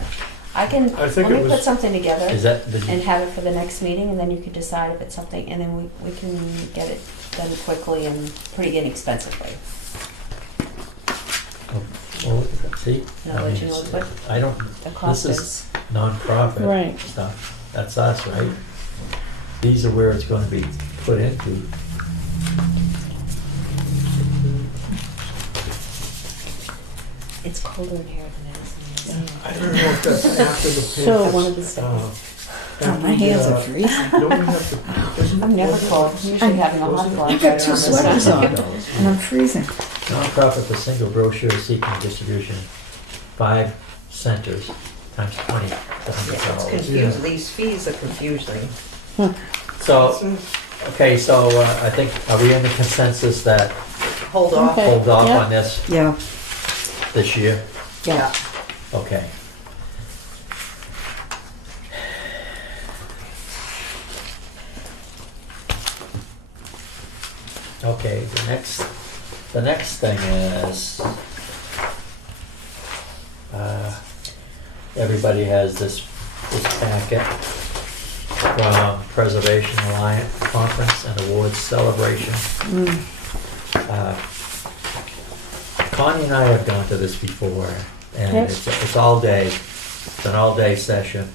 I can, I think let it me put was, something together Is that the? and have it for the next meeting, and then you can decide if it's something, and then we can get it done quickly and pretty inexpensively. Well, see? No, I let mean, you know it's- what I don't, the cost is- is. non-profit Right. stuff. That's us, right? These are where it's gonna be put into. It's colder in here than it is in the museum. I don't know if that's after the So- pamphlets. One of the stuff. Oh, my hands are freezing. Don't we have to? isn't- I'm never cold. I'm usually having a hot Wasn't it- flash. I got right two around this sweaters time. on, and I'm freezing. Non-profit for single brochure seeking distribution, 5 centers times 20, It's $100. confusing, these fees are confusing. So, okay, so I think, are we in the consensus that hold off. Okay. hold off Yeah. on this Yeah. this year? Yeah. Okay. Okay, the next thing is, everybody has this packet from Preservation Alliance Conference and Awards Celebration. Uh, Connie and I have gone to this before, and Yep. it's all day. It's an all-day session,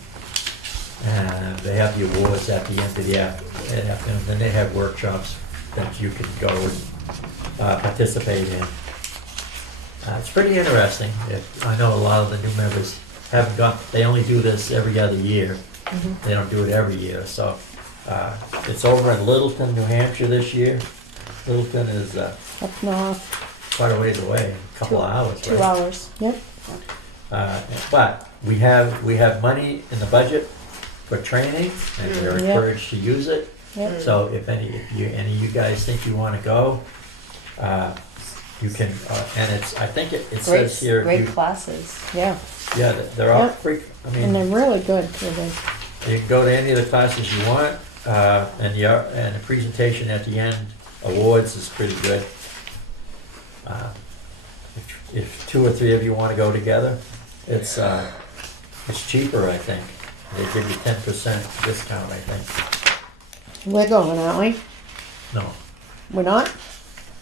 and they have the awards at the end of the afternoon. Then they have workshops that you can go and participate in. It's pretty interesting. I know a lot of the new members haven't gone. They only do this every other year. They don't do it every year. So it's over in Littleton, New Hampshire this year. Littleton is Up north, quite a ways away, a couple of hours, 2 right? hours. yep. But we have money in the budget for training, and we're Yeah. encouraged to use it. Yep. So if any of you guys think you want to go, you can. And I think it Great, says here. great classes. Yeah, Yeah, they're all Yep. free. I and they're mean, really good. Too. you can go to any of the classes you want, and the presentation at the end, awards is pretty good. If 2 or 3 of you want to go together, it's cheaper, I think. They give you 10% discount, I think. We're going, aren't we? No, We're not?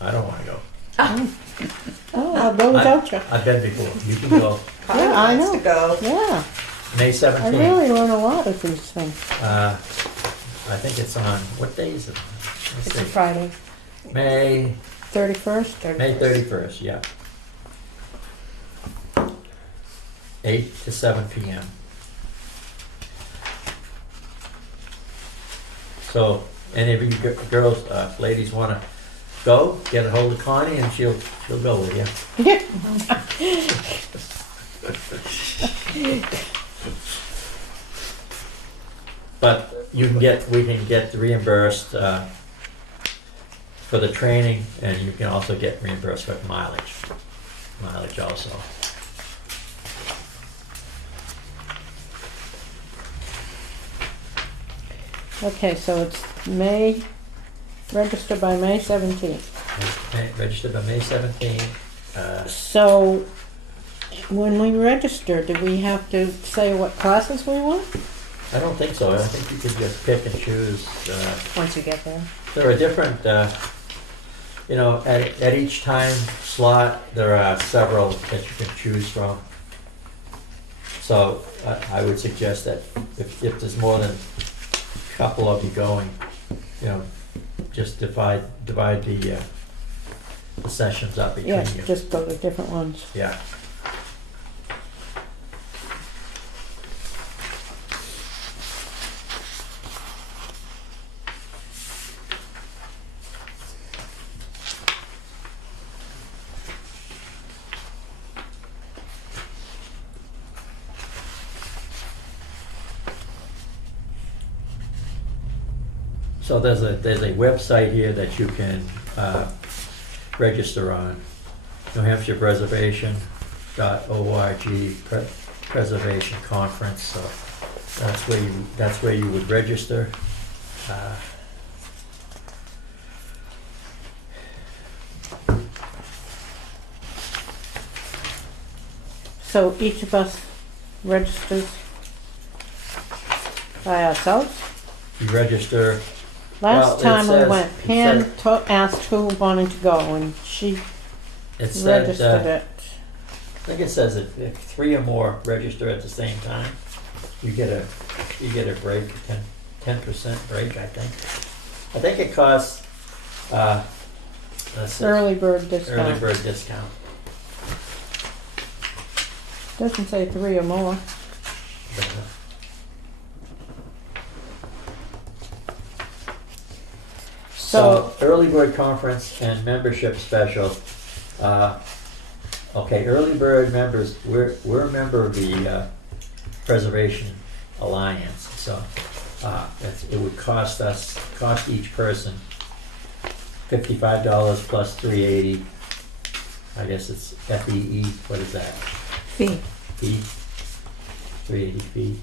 I don't want to go. Oh, I'll go without you. I've been before. You can go. Yeah, I Wants know. to go. Yeah, May I 17th. really learn a lot of these things. I think it's on, what day is it? Let's It's a see. Friday. May 31st? 31st, yeah. 8 to 7 p.m. So, any of you girls, ladies want to go, get a hold of Connie and she'll go with you. But we can get reimbursed for the training, and you can also get reimbursed for mileage also. Okay, so it's May, registered by May 17th. Registered by May 17th. So, when we register, do we have to say what classes we want? I don't think so. I think you could just pick and choose. Once you get there. There are different, at each time slot, there are several that you can choose from. So I would suggest that if there's more than a couple of you going, just divide the sessions up between Yeah, you. just go to different ones. Yeah. So there's a website here that you can register on, New Hampshire Preservation.org, Preservation Conference. So that's where you would register. So each of us registers by ourselves? You register. Last Well, it time we says- went, it Pam asked who wanted to go, and she It said, registered it. I think it says that if 3 or more register at the same time, you get a break, 10% break, I think. I think it costs let's see, Early bird early discount. bird discount. Doesn't say 3 or more. So early bird conference and membership special. Okay, early bird members, we're a member of the Preservation Alliance, so it would cost each person $55 plus $380. I guess it's FEE, what is that? Fee. Fee? 380 fee.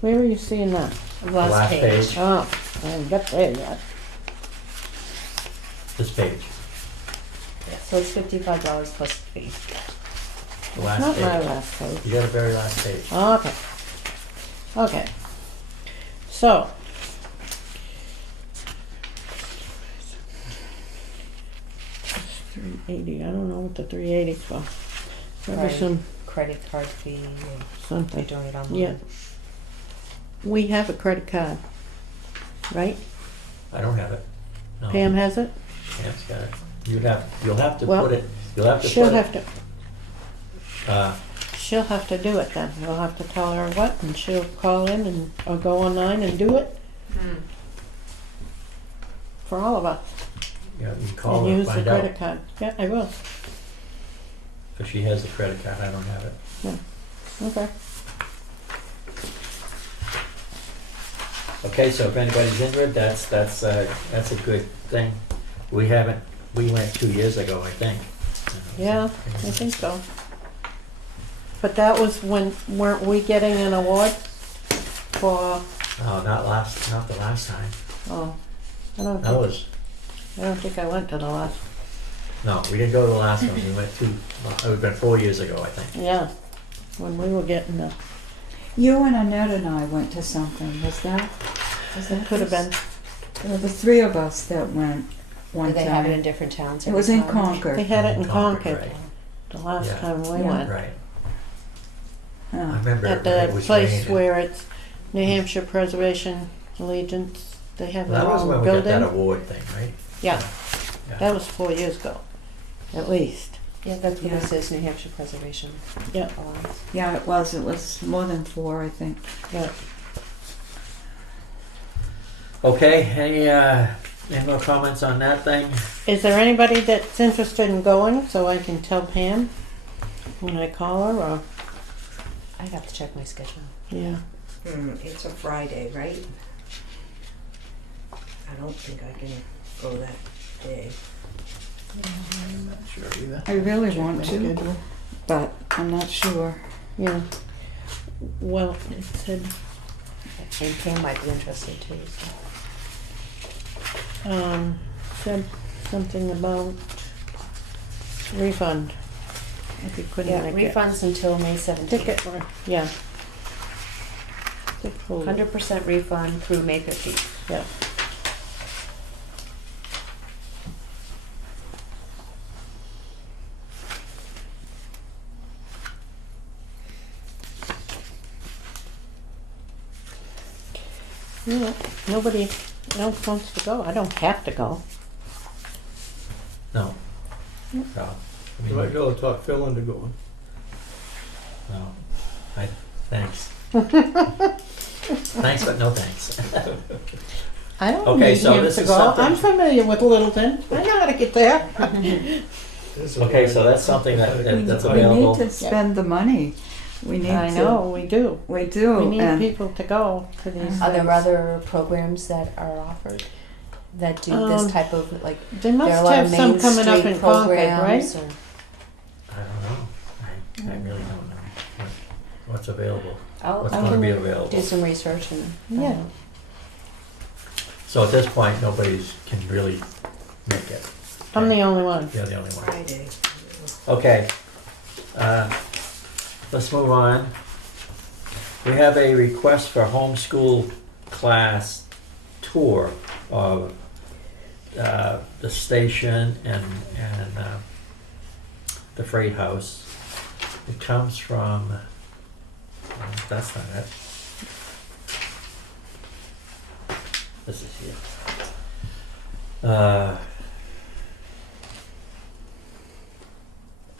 Where are you seeing that? Last page. Oh, I haven't got there yet. This page, Yeah, so it's $55 plus the fee. the Not last my page. last page. You got the very last page. Okay. Okay. So. $380. I don't know what the $380's for. Probably Right. some Credit card fee, and you're something. doing it online. Yeah. We have a credit card, right? I don't have it. No. Pam has it. Pam's got it. You'll have to Well, put it, you'll have to She'll put have it. to. She'll have to do it then. We'll have to tell her what, and she'll call in and or go online and do it Hmm. for all of us. Yeah, you can call And her and use the find out. credit card. Yeah, I will. Because she has a credit card, I don't have it. Okay. Okay, so if anybody's interested, that's a good thing. We went 2 years ago, I think. Yeah, I think so. But that was when, weren't we getting an award for, Oh, not the last time. oh, I don't That think, was, I don't think I went to the last, no, we didn't go to the last one. We went it would have been 4 years ago, I think. yeah, when we were getting the, You and Annette and I went to something. Was that could have been, There were the three of us that went one Do they have it in time. different towns? It every was in time? Concord. they had it in Concord, Concord right. the last Yeah. time we Yeah. went. Right. I Yeah. remember At it the was place raining. where it's New Hampshire Preservation Allegiance, they have That their was own when we got that building. award thing, right? Yeah, Yeah. that was 4 years ago, at least. Yeah, that's what Yeah. it says, New Hampshire Preservation Yeah. Alliance. Yeah, it was. It was more than 4, I think. Yeah. Okay, any more comments on that thing? Is there anybody that's interested in going so I can tell Pam when I call her or? I'd have to check my schedule. Yeah. It's a Friday, right? I don't think I can go that day. I'm not sure either. I really Check want my to, schedule. but I'm not sure. Yeah. Well, it said, And Pam might be interested too. said something about refund. If you couldn't Yeah, make it. refunds until May 17th. Ticket, yeah. Ticket holder. 100% refund through May 15th. Yeah. Yeah, nobody else wants to go. I don't have to go. No. Mm. No. I You mean, might go talk Phil into going. no. Thanks. Thanks, but no thanks. I don't Okay, need so him this to is go. something- I'm familiar with Littleton. I know how to get there. Okay, so that's something that's We available. need to spend the money. We need I to. know, we do. We do. We need and people to go to these Are there things. other programs that are offered that do this type of, like, They there are a must lot have of some Main coming up Street in Concord, right? programs or? I don't know. I really don't know what's available, I'll what's I going to can be do available. some research and. Yeah. So at this point, nobody can really make it. I'm the only one. You're the only one. Friday. Okay. Let's move on. We have a request for homeschool class tour of the station and the freight house. It comes from, that's not it. This is here.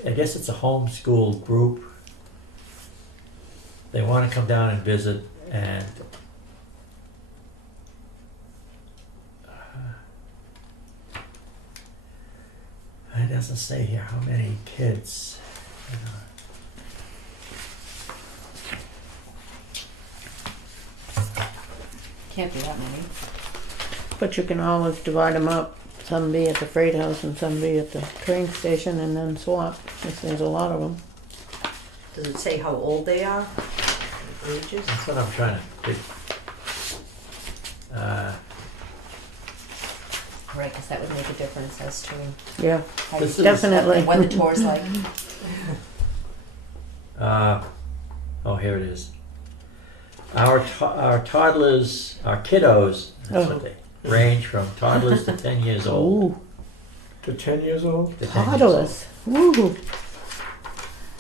I guess it's a homeschool group. They want to come down and visit, and it doesn't say here how many kids. Can't be that many. But you can always divide them up. Some be at the freight house and some be at the train station and then swap, if there's a lot of them. Does it say how old they are? Ages? That's what I'm trying to think. Right, because that would make a difference as to Yeah, how you This is- definitely. what the tour's like. Oh, here it is. Our toddlers, our kiddos, that's what they range from toddlers to 10 years old. Ooh, To 10 years old? To 10 years old. toddlers. Ooh.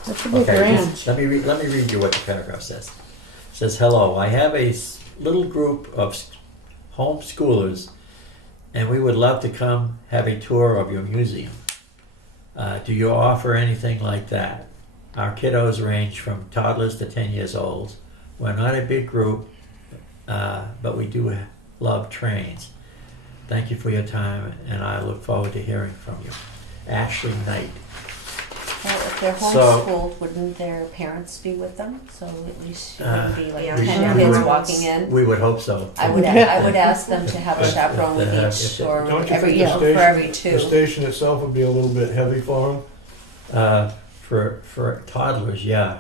That's a big Okay, range. let me read you what the paragraph says. It says, hello, I have a little group of homeschoolers and we would love to come have a tour of your museum. Do you offer anything like that? Our kiddos range from toddlers to 10 years old. We're not a big group, but we do love trains. Thank you for your time, and I look forward to hearing from you. Ashley Knight. Well, if they're So- homeschooled, wouldn't their parents be with them? So at least it wouldn't be like Yeah, 10 chaperones. kids walking in. We would hope so. I would ask them to have a chaperone with If each, they- or Don't you every, think the for every station, two. the station itself would be a little bit heavy for them? For toddlers, yeah.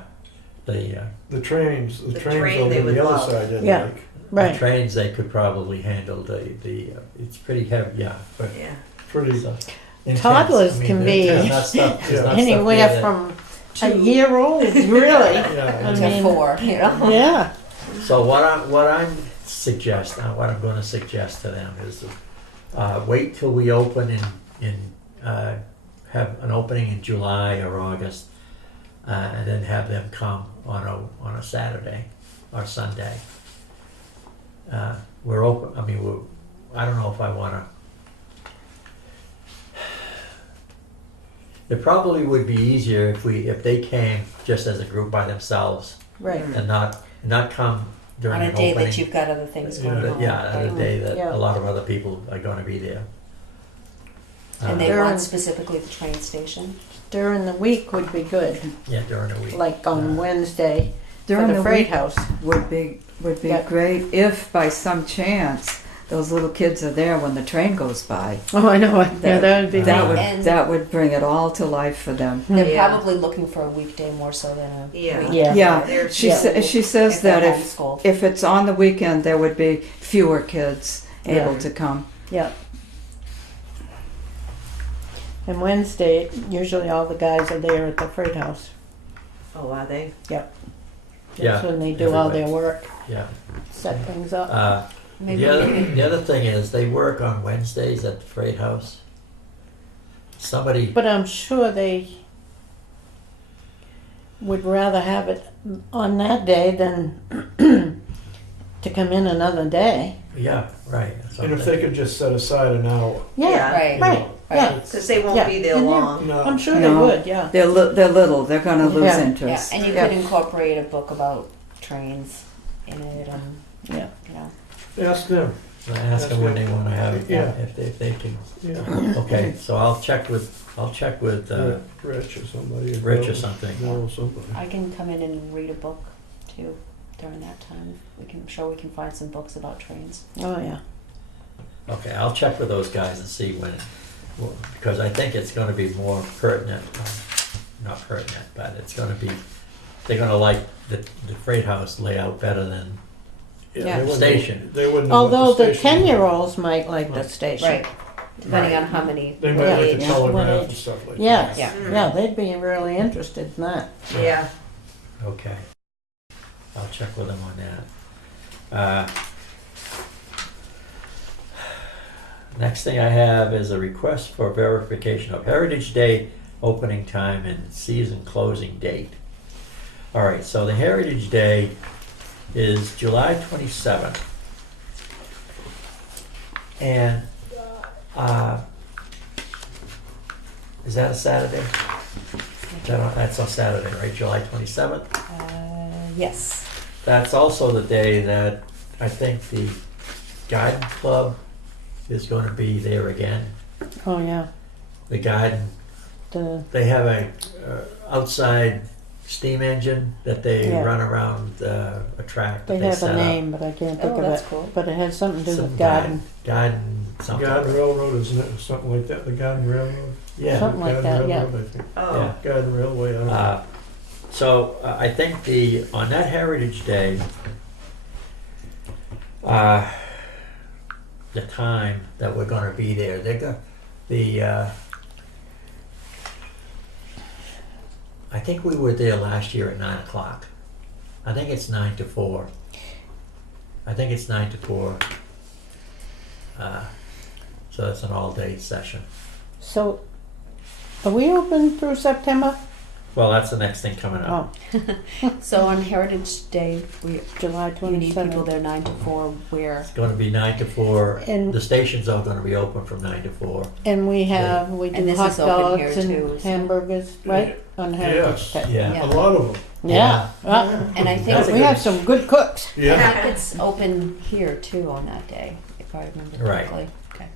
The The trains The train over they on would the other love. side, didn't Yeah. like. Right. trains, they could probably handle it's pretty heavy, yeah. But Yeah. Pretty, so, intense. Toddlers can be there's not stuff- there's not stuff Anywhere there that- from a year old, really. yeah. I To mean, 4, you know? Yeah. So what I'm going to suggest to them is wait till we open have an opening in July or August, and then have them come on a Saturday or Sunday. We're open. I mean, I don't know if I want to. It probably would be easier if they came just as a group by themselves Right. and not come during On a an day opening. that you've got other things going Yeah. on. Yeah, on a day that Yeah. a lot of other people are going to be there. And they During- want specifically the train station. During the week would be good, Yeah, during the week. like on Wednesday for During the the freight week house. would be Yeah. great if by some chance those little kids are there when the train goes by. Oh, I know. Yeah, that would be And- That would bring it all to life for them. They're Yeah. probably looking for a weekday more so than a Yeah. weekend. Yeah. Yeah, They're- she Yeah. she says If they're that homeschooled. if it's on the weekend, there would be fewer kids able Yeah. to come. Yeah. And Wednesday, usually all the guys are there at the freight house. Oh, are they? Yeah, That's when they do all their everybody. work, Yeah. set things up. Maybe The other thing is they work on Wednesdays at the Freight House. Somebody. But I'm sure they would rather have it on that day than to come in another day. Yeah, right. And if they could just set aside an hour. Yeah, Right. right, yeah. Because they won't Yeah. be there And they're- long. No. I'm sure No. they would, yeah. They're little. They're going to lose Yeah. Yeah, interest. and you Yeah. could incorporate a book about trains in it, Yeah. you know. Ask them. Ask them when they want to have it. Yeah. If they can. Yeah. Okay, so I'll check with Rich or somebody. Rich or something. No, somebody. I can come in and read a book too during that time. I'm sure we can find some books about trains. Oh, yeah. Okay, I'll check with those guys and see because I think it's going to be more pertinent. Not pertinent, but it's going to be. They're going to like the Freight House layout better than. Yeah. they wouldn't- Station. They wouldn't know what Although the station was. 10-year-olds might like the station. Right. Depending on how many They might like age. the Yeah. telegraph What and age? stuff like Yes, Yeah. yeah, they'd be really interested in that. Yeah. Okay. I'll check with them on that. Next thing I have is a request for verification of Heritage Day opening time and season closing date. All right, so the Heritage Day is July 27th. And is that a Saturday? That's on Saturday, right? July 27th? Yes. That's also the day that I think the garden club is going to be there again. Oh, yeah. The garden, The they have a outside steam engine that they Yeah. run around a track that They they have set a up. name, but I can't think Oh, of that's it. cool. But it has something to do Some with garden. Garden something. Garden Railroad, isn't it, or something like that, the Garden Railroad? Yeah. Something like Garden that, yeah. Railroad, I think. Oh, Yeah. Garden Railway, I don't know. So I think on that Heritage Day, the time that we're going to be there, I think we were there last year at 9 o'clock. I think it's 9 to 4. I think it's 9 to 4. So it's an all-day session. So, are we open through September? Well, that's the next thing coming up. Oh, So on Heritage Day, July you need people 27th. there 9 to 4 where? It's going to be 9 to 4. And- The stations are going to be open from 9 to 4. And we And do this hot is open here dogs too, and isn't it? hamburgers, right? On Heritage Day. Yeah. A lot of them, Yeah. And I That's think a We good- have some good cooks. I yeah. think it's open here too on that day, if I remember Right. correctly. Okay.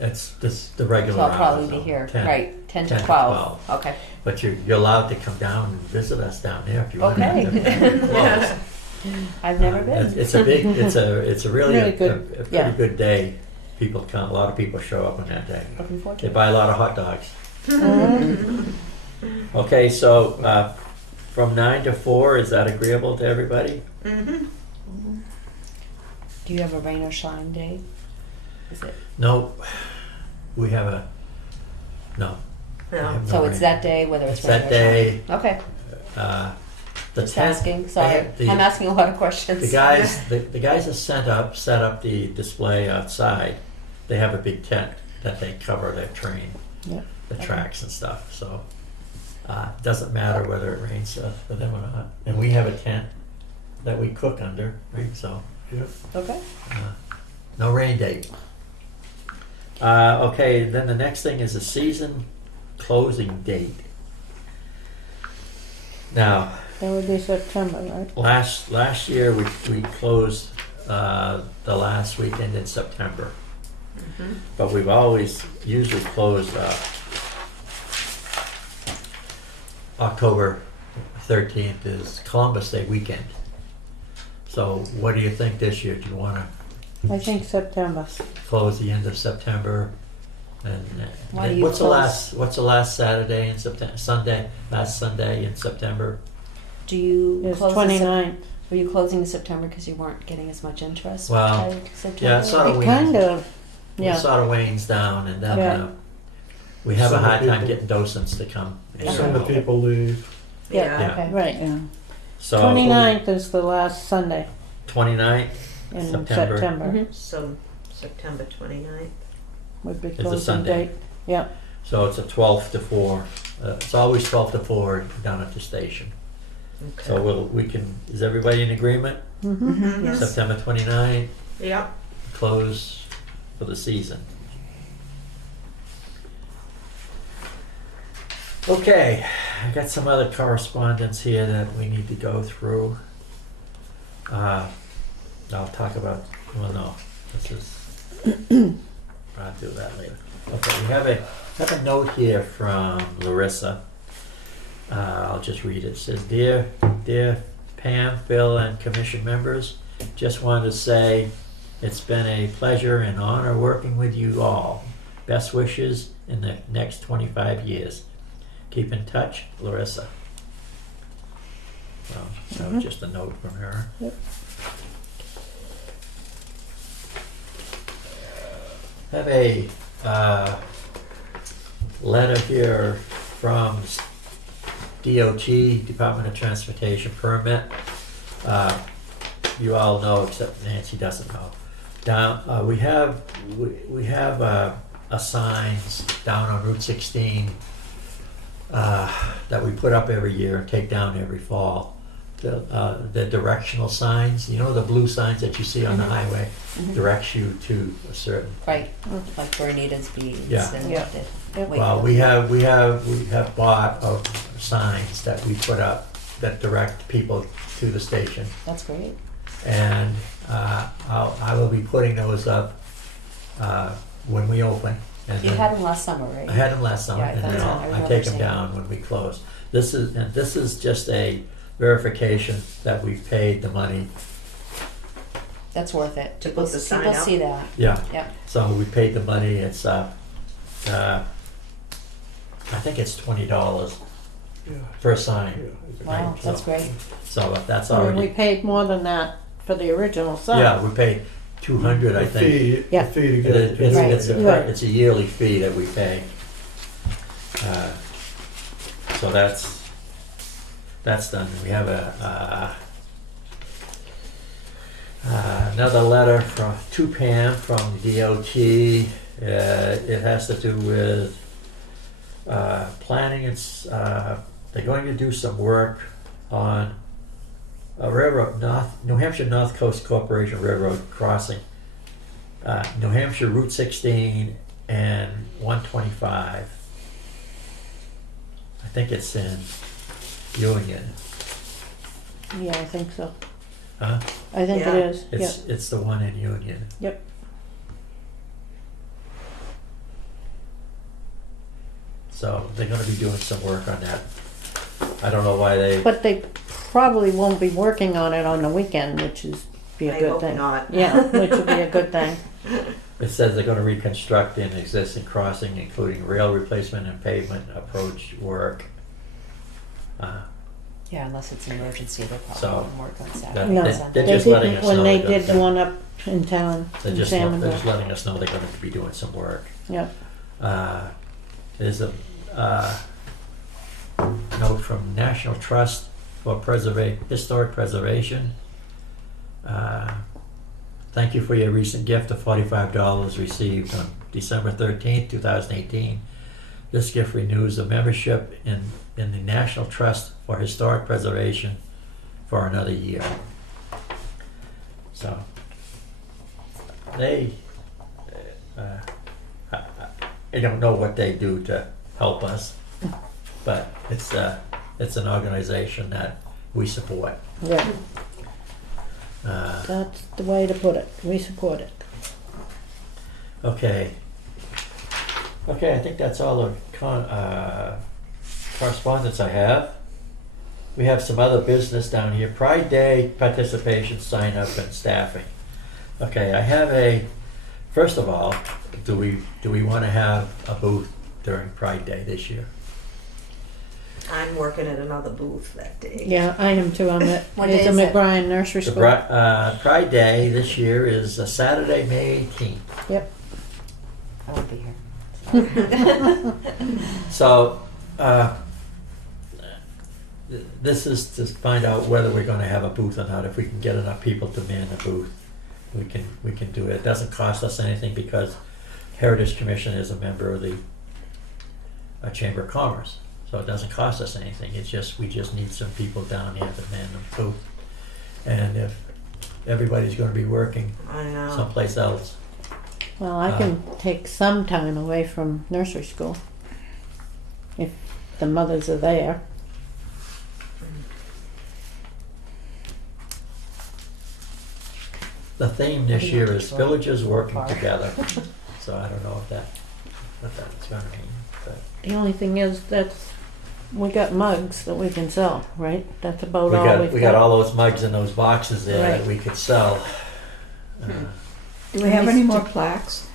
It's the regular So I'll hours, probably be though, here, 10. right, 10 10 to to 12. Okay. But you're allowed to come down and visit us down there if you want. Okay. I've never been. It's a big. It's a really, Really a good, pretty yeah. good day. People come. A lot of people show up on that day. Looking forward They to it. buy a lot of hot dogs. Mhm. Okay, so from 9 to 4, is that agreeable to everybody? mm-hmm. Do you have a rain or shine day? Is it? No, we have a no. we No. have no So it's rain. that day, whether it's It's rain that or day. shine? Okay. The Just 10th, asking. Sorry. the- I'm asking a lot of questions. The guys, the guys that set up the display outside. They have a big tent that they cover their train, Yep. the Okay. tracks and stuff. So doesn't matter whether it rains for them or not. And we have a tent that we cook under, right? So Okay. no rain date. Okay, then the next thing is a season closing date. Now, That would be September, right? last year we closed the last weekend in September, Mm-hmm. but we've always usually closed October 13th is Columbus Day weekend. So what do you think this year? Do you want to I think September. close the end of September? And Why do you what's close- the last Saturday in September? Last Sunday in September. Do you It's close 29th. Were you closing in September because you weren't getting as much interest? Well, by September? yeah, it's sort of It weird. kind of, It yeah. sort of wanes down, and then Yeah. we have a Some hard time people- getting docents to come. Yeah. Some of the people leave. Yeah. Yeah. Okay. Right. Yeah. So 29th is the last Sunday 29th in September. September. Mhm. So September 29th. Would be a closing Sunday. date. Yeah. So it's a 12 to 4. It's always 12 to 4 down at the station. Okay. So is everybody in agreement? Mm-hmm. Mhm. Yes. September 29th, Yeah. close for the season. Okay, I got some other correspondence here that we need to go through. I'll talk about, well, no, this is, I'll do that later. Okay, we have a note here from Larissa. I'll just read it. It says, Dear Pam, Phil, and commission members, just wanted to say it's been a pleasure and honor working with you all. Best wishes in the next 25 years. Keep in touch, Larissa. Well, that was just a note from her. Yep. Have a letter here from DOT, Department of Transportation permit. You all know, except Nancy doesn't know. Down, we have a signs down on Route 16 that we put up every year and take down every fall. The directional signs, you know, the blue signs that you see on the highway, Mhm. directs you to a certain. Right, like Bernita's beads Yeah. and Yeah. the Yep. Well, Wakefield. we have bought of signs that we put up that direct people to the station, That's great. and I will be putting those up when we open. And You then- had them last summer, right? I had them last summer, Yeah, and that's then all. I I remember take them seeing down when we close. This is just a verification that we've paid the money. That's worth it. To People, put the sign people up? see that. Yeah. Yep. So we paid the money. It's I think it's $20 Yeah. per sign. Yeah. Wow, Right, that's so- great. So that's I mean, we already. paid more than that for the original sign. Yeah, we paid 200, I The think. fee, Yeah. the fee to It get is- it. It's, Right. it's, a, Right. it's a yearly fee that we pay. So that's done. We have another letter to Pam from DOT. It has to do with planning. They're going to do some work on a railroad, New Hampshire North Coast Corporation Railroad crossing, New Hampshire Route 16 and 125. I think it's in Union. Yeah, I think so. Huh? I think Yeah. it is. Yeah. It's the one in Union. Yep. So they're going to be doing some work on that. I don't know why they. But they probably won't be working on it on the weekend, which is be a I good hope thing. not. Yeah, which would be a good thing. It says they're going to reconstruct an existing crossing, including rail replacement and pavement approach work. Yeah, unless it's an emergency, they'll probably So, won't work on that- Saturday. No, They're they just letting didn't us when know they they're gonna- did one up in town They're in just Salmonville. letting us know they're going to be doing some work. Yep. There's a note from National Trust for Historic Preservation. Thank you for your recent gift of $45 received on December 13th, 2018. This gift renews a membership in the National Trust for Historic Preservation for another year. So they, I don't know what they do to help us, but it's an organization that we support. Yeah, Uh, that's the way to put it. We support it. Okay. Okay, I think that's all the correspondence I have. We have some other business down here. Pride Day participation, sign up and staffing. Okay, I have first of all, do we want to have a booth during Pride Day this year? I'm working at another booth that day. Yeah, I am too. I'm at What day the is it? McBride Nursery The School. Pride Day this year is Saturday, May 18th. Yep. I won't be here. So, this is to find out whether we're going to have a booth or not. If we can get enough people to man the booth, we can do it. It doesn't cost us anything because Heritage Commission is a member of the Chamber of Commerce, so it doesn't cost us anything. It's just we just need some people down here to man the booth, and if everybody's going to be working I know. someplace else, Well, I can take some time away from nursery school if the mothers are there. the theme this Maybe year not is too villages working far. together. So I don't know what that's going to mean. But The only thing is we got mugs that we can sell, right? That's about we all got we've we got all those mugs in those boxes there that Right. we could sell. Do we have any more plaques?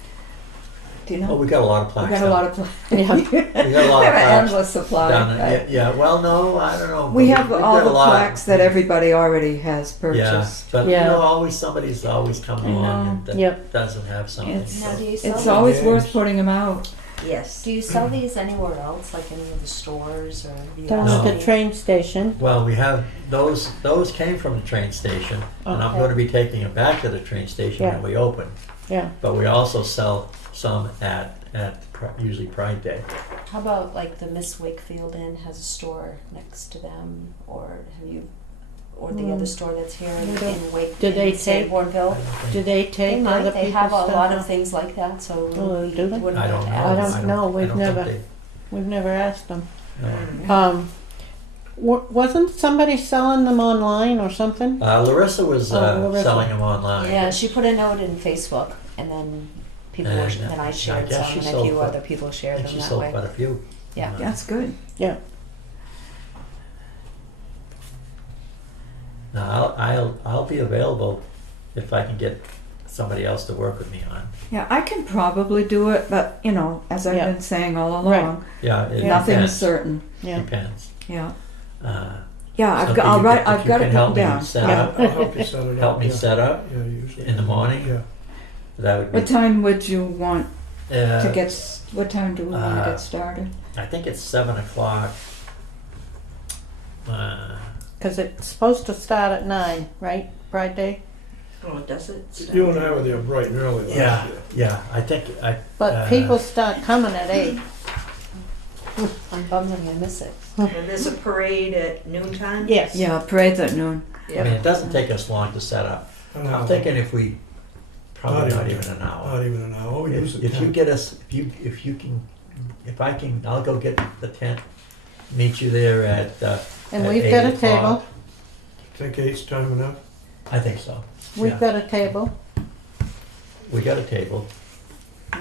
Do you know? Oh, we got a lot of We plaques. got a down- lot of plaques. Yeah. We got a lot We of have an plaques endless supply. down there. Yeah, well, no, I don't know. We but have we've all got a the lot of- plaques that everybody already has Yeah, purchased. but Yeah. you know, somebody's always come I along know. and that Yep. doesn't have something. It's- Now, do you It's sell always Yes. worth putting them out. Yes. Do you sell these anywhere else, like any of the stores or the Down No. at the train station. Well, we have those came from the train station, and I'm Okay. going to be taking them back to the train station Yeah. when we open. Yeah. But we also sell some at usually Pride Day. How about like the Miss Wakefield Inn has a store next to them, or the other store that's here in We don't- Wake do they in take- Sanbornville? Do they They take might. other They people's have a stuff? lot of things like that, so Oh, we do they? wouldn't I have don't to know. ask. I don't know. We've think never- they- We've never asked them. no. Wasn't somebody selling them online or something? Larissa was Oh, Larissa. selling them online. Yeah, she put a note in Facebook, and then people were, And, and I I shared guess some, she and a sold few quite- other people I shared think them she that sold way. quite a few. Yeah. That's good. Now, I'll be available if I can get somebody else to work with me on. Yeah, I can probably do it, but you know, as I've Yeah. been saying all Right. along, Yeah, it nothing depends. is certain. Yeah. Depends. Yeah. Uh, Yeah, I've something got. I'll you write. if I've you got can it help written me down. set Yeah. up, I'll help you set it up. help me yeah. set up Yeah, usually. in the morning. Yeah. That would be. What time would you want to Uh, get? What time do we want to uh, get started? I think it's 7:00. Because it's supposed to start at 9, right? Pride Day? Oh, does it? You and I were there bright and early last Yeah, year. yeah. I think But people start coming at 8. I'm bummed I'm gonna miss it. And there's a parade at noontime? Yes. Yeah, parade's at noon. I mean, it doesn't take us long to set up. I'm thinking if we probably not even an hour. Not even an hour. We use If, it if you 10. get us, if I can, I'll go get the tent. Meet you there at. And at we've 8 got a o'clock. table. Think 8's time enough? I think so. We've Yeah. got a table. We got a table.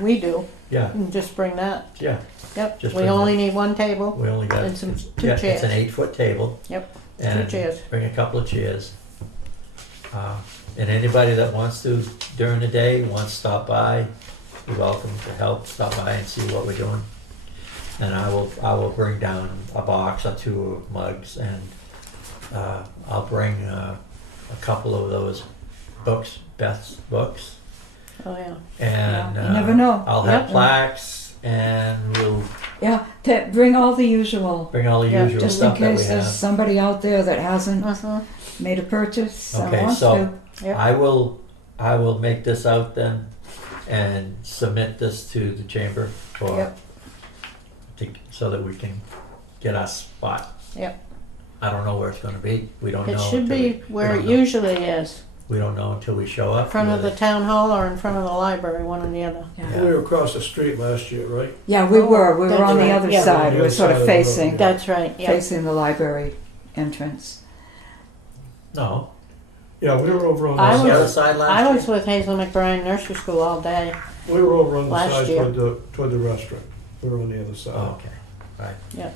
We do. Yeah, You can just bring that. yeah. Yep. Just We bring only that. need one table. We only got. And some- it's- two yeah, It's chairs. an 8-foot table. Yep. And chairs. bring a couple of chairs. And anybody that wants to during the day, wants to stop by, you're welcome to help, stop by and see what we're doing. And I will bring down a box or 2 of mugs, and I'll bring a couple of those books, Beth's books. Oh, yeah. And Yeah, you never know. I'll have Yep. plaques, and we'll Yeah, bring all the usual, bring all the Yeah, usual just in stuff that we case there's have. somebody out there that hasn't Uh-huh. made a purchase and Okay, wants so- to. Yep. I will make this out then and submit this to the chamber for, Yep. so that we can get our spot. Yep. I don't know where it's gonna be. We don't know. It should until be we where don't it know. usually is. We don't know until we show up. In front of the whether- town hall or in front of the library, one or the other. Yeah. We were across the street last year, right? Yeah, we Oh, were. We were that's on the right, other yeah. side. On We the were other sort of side of the road, facing yeah. That's right, yeah. facing the library entrance. No, Yeah, we were over on I the the was- other side. side last I year? was with Hazel McBride Nursery School all day. We were over on the last side year. toward the restaurant. We were on the other side. Oh, okay, right. Yep.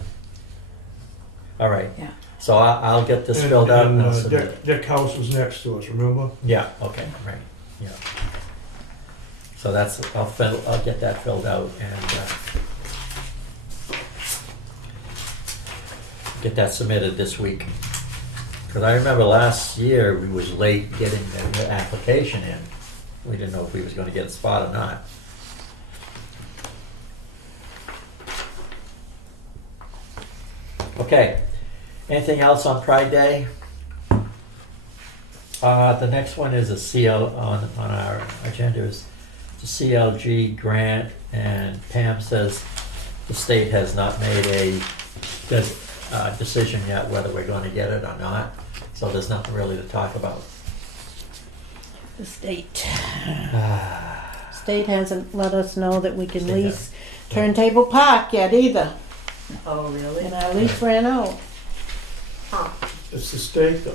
All right. Yeah. So I'll get this filled out and I'll submit it. Dick House was next to us, remember? Yeah, okay, right, yeah. So I'll get that filled out and get that submitted this week. Because I remember last year, we was late getting the application in. We didn't know if we was gonna get a spot or not. Okay, anything else on Pride Day? The next one is a CL, on our agenda is the CLG grant, and Pam says the state has not made a decision yet whether we're gonna get it or not, so there's nothing really to talk about. The state. State hasn't let us know that we can State lease Turntable Park yet either. Oh, really? And our lease ran out. It's the state though.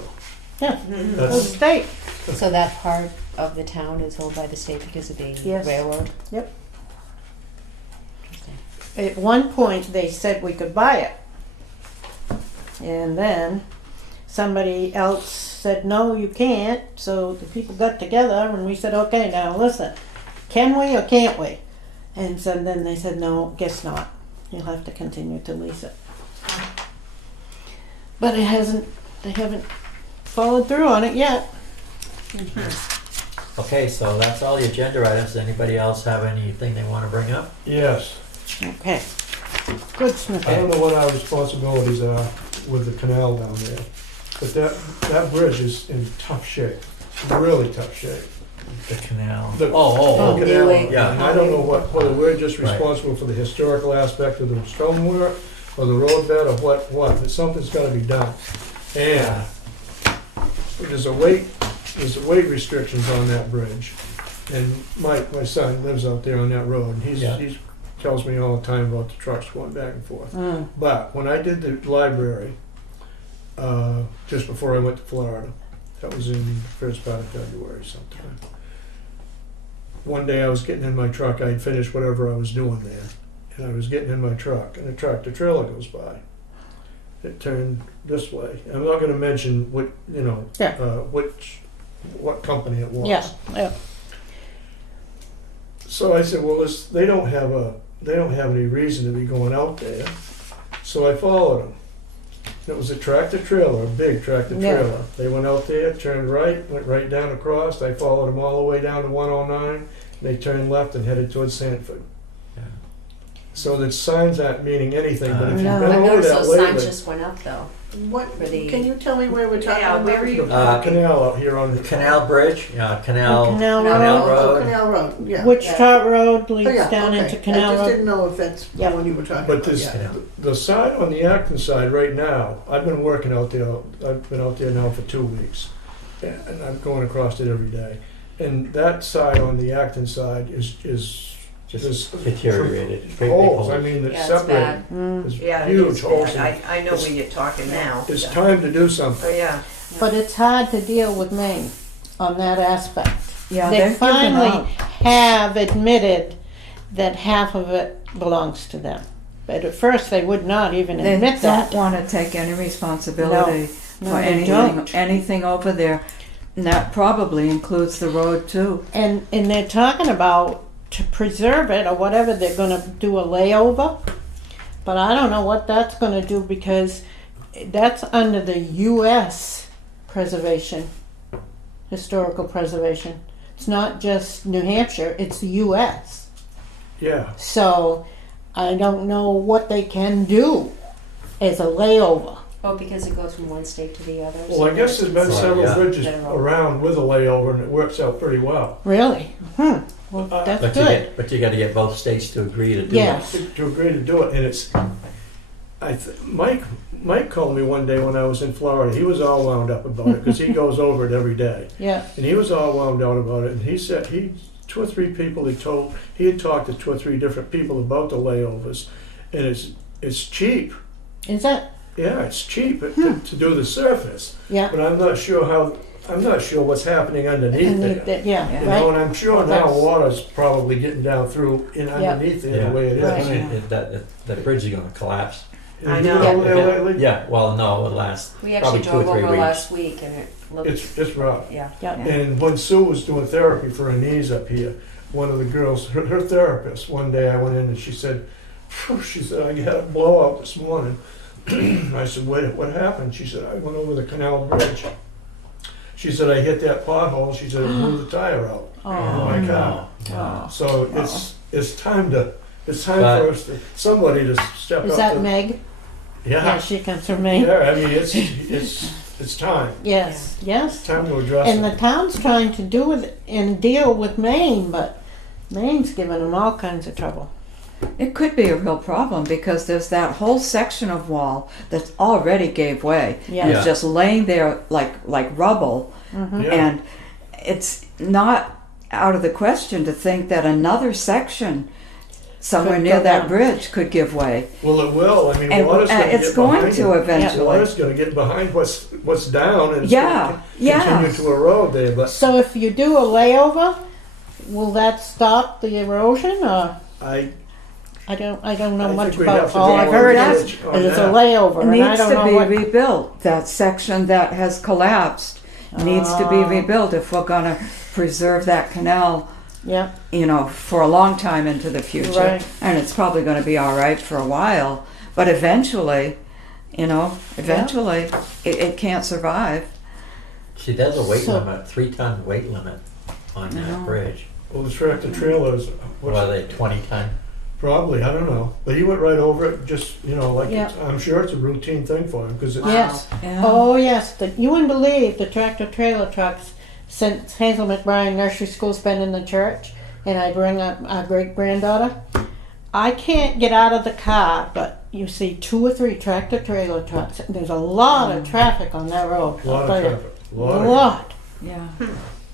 Yeah, Mhm. the That's, state. So that part of the town is owned by the state because of the Yes. railroad? Yep. At one point, they said we could buy it. And then somebody else said, no, you can't. So the people got together and we said, okay, now listen, can we or can't we? And so then they said, no, guess not. You'll have to continue to lease it. But they haven't followed through on it yet. Okay, so that's all the agenda items. Anybody else have anything they wanna bring up? yes. Okay. Good I snippet. don't know what our responsibilities are with the canal down there, but that bridge is in tough shape, really tough shape. The canal. The- Oh, The canal, yeah. and I don't know whether we're just Right. responsible for the historical aspect of the stonework or the roadbed or what, but something's gotta be done. And there's a weight restrictions on that bridge. And my son lives out there on that road, and Yeah. he tells me all the time about the trucks going back and forth. Mm. But when I did the library, just before I went to Florida, that was in the first part of February sometime. one day I was getting in my truck, I'd finished whatever I was doing there, and I was getting in my truck, and a tractor trailer goes by. It turned this way. I'm not gonna mention what, you know, Yeah. what company it was. Yeah, yeah. So I said, well, they don't have any reason to be going out there. So I followed them. It was a tractor trailer, a big tractor Yeah. trailer. They went out there, turned right, went right down across. I followed them all the way down to 109. They turned left and headed towards Sanford. Yeah. So the signs aren't meaning anything, but if you've No. been I over noticed that those signs lately, just went up though. What, For the- can you tell me where we're talking Yeah, about? where are you? the canal out here on the Canal Bridge, Canal Canal Canal Road. Road. Canal Road, yeah. Wichita Road leads Oh, yeah, down okay. into I Canal just Road. didn't know if that's the Yeah. one you were talking But about. this, Yeah. the side on the Acton side right now, I've been working out there. I've been out there now for 2 weeks, and I'm going across it every day. And that side on the Acton side is Just deteriorated. Great big holes. I holes. mean, it's Yeah, it's separated. Mm. There's Yeah, it huge is holes. bad. I know where you're talking now. It's Yeah. time to do something. Oh, yeah. But it's hard to deal with Maine on that aspect. Yeah, They they're giving finally up. have admitted that half of it belongs to them. But at first, they would not even They admit don't that. want to take any responsibility No, for they anything, don't. anything over there. And that probably includes the road too. And they're talking about to preserve it or whatever, they're going to do a layover. But I don't know what that's going to do because that's under the U.S. preservation, historical preservation. It's not just New Hampshire, it's the U.S. Yeah. So I don't know what they can do as a layover. Oh, because it goes from one state to the other. Well, I guess there's been Right, several yeah. bridges around with a layover, and it works out pretty well. Really? Well, that's But good. you got to get both states to agree to do Yeah. it. To agree to do it, and it's. Mike called me one day when I was in Florida. He was all wound up about it because he goes over it every day. Yeah. And he was all wound out about it. And he said two or three people he had talked to 2 or 3 different people about the layovers, and it's cheap. Is that? Yeah, it's cheap to do the surface, Yeah. but I'm not sure what's happening underneath there. Yeah, Yeah. You know, right? and I'm sure Well, now that's- water's probably getting down through underneath there the way it is. Right. I mean, that bridge is going to collapse. I Have you know. been over there lately? Yeah, well, no, it'll last We actually probably 2 or drove 3 over weeks. last week and it looked, It's rough. yeah. Yeah. And when Sue was doing therapy for her knees up here, one of the girls, her therapist, one day I went in and she said, I had a blowout this morning. I said, what happened? She said, I went over the canal bridge. She said, I hit that pothole. She said, it blew the tire out Oh, of my car. oh. So it's time But- for us to, somebody to step Is up. that Meg? Yeah, Yeah. she comes from Maine. Yeah, I mean, it's time. Yes, yes. It's time to address And it. the town's trying to do it and deal with Maine, but Maine's giving them all kinds of trouble. It could be a real problem because there's that whole section of wall that already gave way. Yeah. And Yeah. it's just laying there like rubble. Mm-hmm. Yeah. And it's not out of the question to think that another section somewhere Could near go that down. bridge could give way. Well, it will. I mean, And water's going to it's get going behind to it. eventually. Water's going to get behind what's down and it's Yeah, going to yeah. continue to erode there. But So if you do a layover, will that stop the erosion or? I I don't know I much think we'd have about to all do I've a heard research is on that it's a that. layover It and I needs don't to know be what. rebuilt. That section that has collapsed needs to be Oh. rebuilt if we're going to preserve that canal, Yeah, for a long time into the future. Right. And it's probably going to be all right for a while. But eventually, it can't survive. See, there's a weight So- limit, 3-ton weight limit on No. that bridge. well, the tractor trailers. What are they, 20-ton? Probably, I don't know. But he went right over it. Just like Yeah. I'm sure it's a routine thing for him because it's. yes. Yeah. Oh yes, you wouldn't believe the tractor trailer trucks since Hazel McBride Nursery School's been in the church, and I bring up our great granddaughter. I can't get out of the car, but you see 2 or 3 tractor trailer trucks. There's a lot of traffic on that road. A lot I'll of tell you. traffic. A lot. Yeah.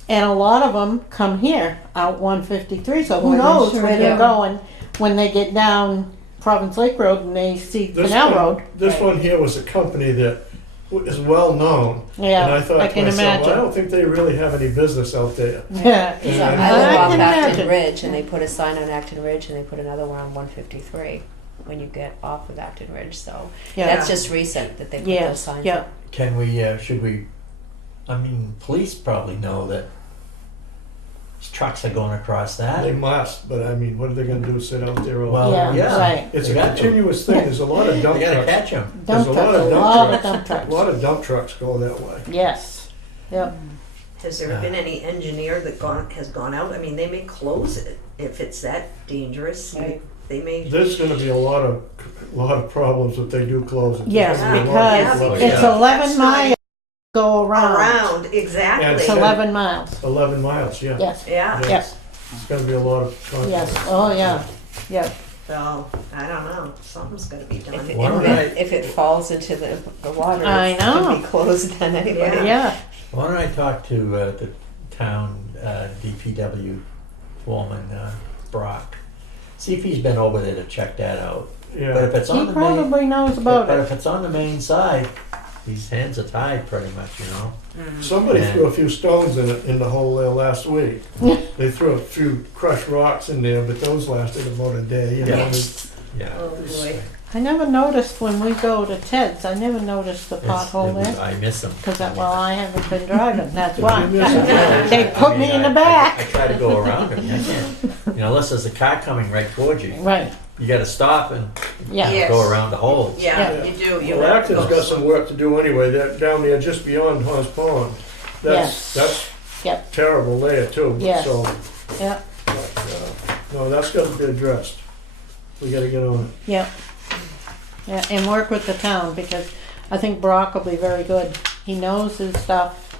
And a lot of them come here out 153. So who Boy, they knows sure where they're do. going when they get down Province Lake Road and they see Canal Road. This one here was a company that is well known. Yeah, And I thought I to can myself, well, I imagine. don't think they really have any business out there. Yeah. So Yeah. I live I off can Acton imagine. Ridge, and they put a sign on Acton Ridge, and they put another one on 153 when you get off of Acton Ridge. So Yeah. that's just recent that they put those Yes, signs yeah. up. Can we, should we, I mean, police probably know that trucks are going across They that. must, but I mean, what are they gonna do, sit out there all Well, day? Yeah, right. It's They a got to. continuous thing, there's a lot of dump They gotta trucks. catch them. There's Dump a lot trucks, of a dump lot of trucks. dump A trucks. lot of dump trucks go that way. Yes. Yep. Has there been any engineer that has gone out? I mean, they may close it if it's that dangerous. Right. They may. There's gonna be a lot of problems if they do close it. There's Yes, gonna be a lot of because people out Yeah. it's there. 11 That's not miles go around. Around, exactly. And It's so- 11 miles. 11 miles, yeah. Yes. Yeah. Yeah. Yes. It's gonna be a lot of contact. Yes. Oh yeah. Yeah. So I don't know. Something's got to be done. If Why don't if it falls into the water, I it's know. gonna be closed then anyway. Yeah. Yeah. Why don't I talk to the town DPW foreman, Brock? See if he's been over there to check that out. But Yeah. if it's on He the main, probably knows about but it. if it's on the main side, these hands are tied pretty much, you know? Somebody Yeah. threw a few stones in the hole there last week. They threw a few crushed rocks in there, but those lasted about a day. You know? Yeah. Yeah. Oh boy. I never noticed when we go to Ted's. I never noticed the pothole there. I miss them. Because I haven't been driving. That's why. You miss it. They put me in the back. I try to go around it. I can't. You know, unless there's a car coming right towards you, Right. you got to stop and Yeah. Yes. go around the holes. Yeah, Yeah. you do. You Well, have to Acton's go got some work to do anyway. They're down there just beyond Haws Pond. Yes. That's Yep. terrible there too. Yes. So, Yeah. no, that's got to be addressed. We got to get on it. Yeah. Yeah. And work with the town because I think Brock will be very good. He knows his stuff,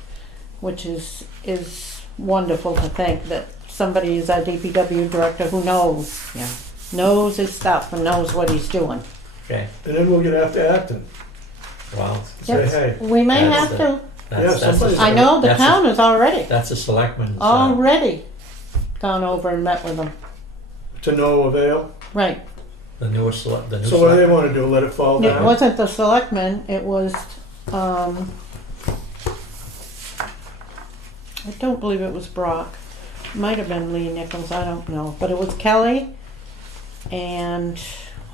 which is wonderful to think that somebody is our DPW director who knows his stuff and knows what he's doing. Okay. And then we'll get after Acton. Well, Say, hey, We may That's have to. somebody's- I know the that's town is already That's a selectman's. already gone over and met with them. to no avail. Right. The newest the new So what do they selectman. want to do? Let it fall It down? wasn't the selectmen, it was, I don't believe it was Brock. Might have been Lee Nichols, I don't know. But it was Kelly and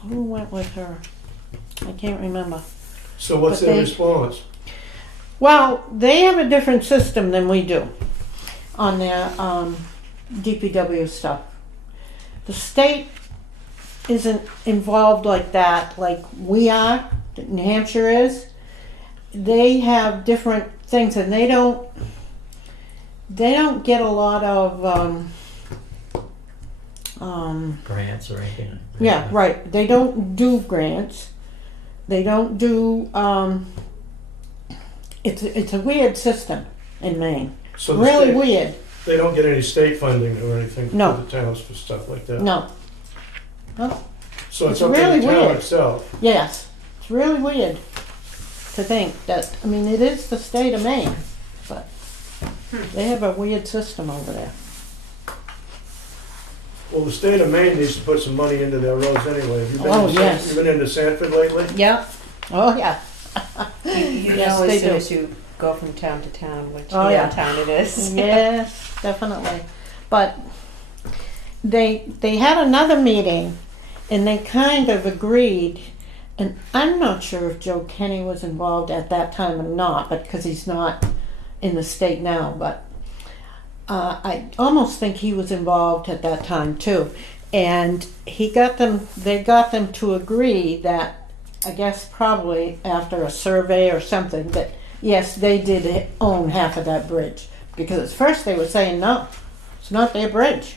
who went with her? I can't remember. So what's But their they- response? Well, they have a different system than we do on their DPW stuff. The state isn't involved like that, like we are, that New Hampshire is. They have different things, and they don't get a lot of Grants or anything. yeah, right. They don't do grants. They don't do it's a weird system in Maine. So the Really state- weird. They don't get any state funding or anything No. for the towns for stuff like that. No. So It's it's up to really the town weird. itself. Yes. It's really weird to think that, I mean, it is the state of Maine, but they have a weird system over there. Well, the state of Maine needs to put some money into their roads anyway. Have you been, Oh, to yes. you been into Sanford lately? Yeah. Oh, yeah. You Yes, know they as soon do. as you go from town to town, which Oh, yeah. town it is. Yes, definitely. But they had another meeting and they kind of agreed, and I'm not sure if Joe Kenny was involved at that time or not, but because he's not in the state now, but I almost think he was involved at that time too. And they got them to agree that, I guess probably after a survey or something, that yes, they did own half of that bridge. Because at first they were saying, no, it's not their bridge.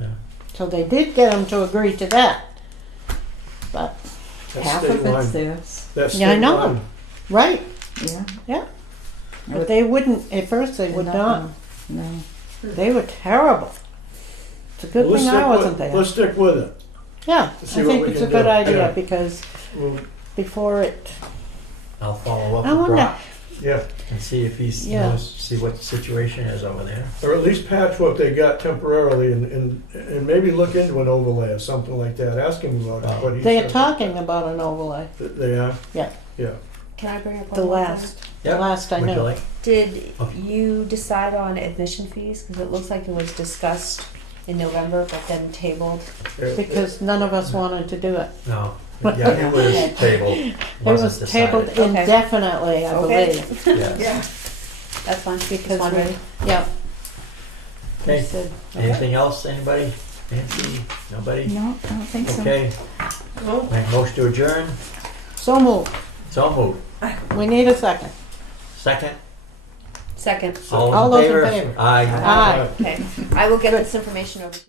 Yeah. So they did get them to agree to that. But, That's Half state of it's line. theirs. That's Yeah, I state know. line. right, Yeah. but they wouldn't, at first they would not. No. They were terrible. It's a good Well, let's thing stick I with- wasn't there. Let's stick with it. Yeah, to see I what think we it's a can good do. idea Yeah. because Well, before it, I'll follow up I with wonder, Brock. Yeah, and see if he's, Yeah. see what the situation is over there. or at least patch what they got temporarily and maybe look into an overlay or something like that. Ask him about it, what he They are said. talking about an overlay, They are? Yeah. Yeah. Can I bring up the one more last, thing? the Yep. last I Would you know. like? Did Okay. you decide on admission fees? Because it looks like it was discussed in November, but then tabled. Because none of us wanted to do it. No. Yeah, it was tabled. It Wasn't was tabled decided. Okay. indefinitely, I Okay. believe. Yes. That's fine. Just Because wondering. yeah. We Okay. said, Anything else, anybody? Nancy? Nobody? No, I don't think so. Okay. Make motion to adjourn. so moved. So moved. We need a second. Second? Second. All those in favor? Aye. Aye. Okay. I will get this information over to you.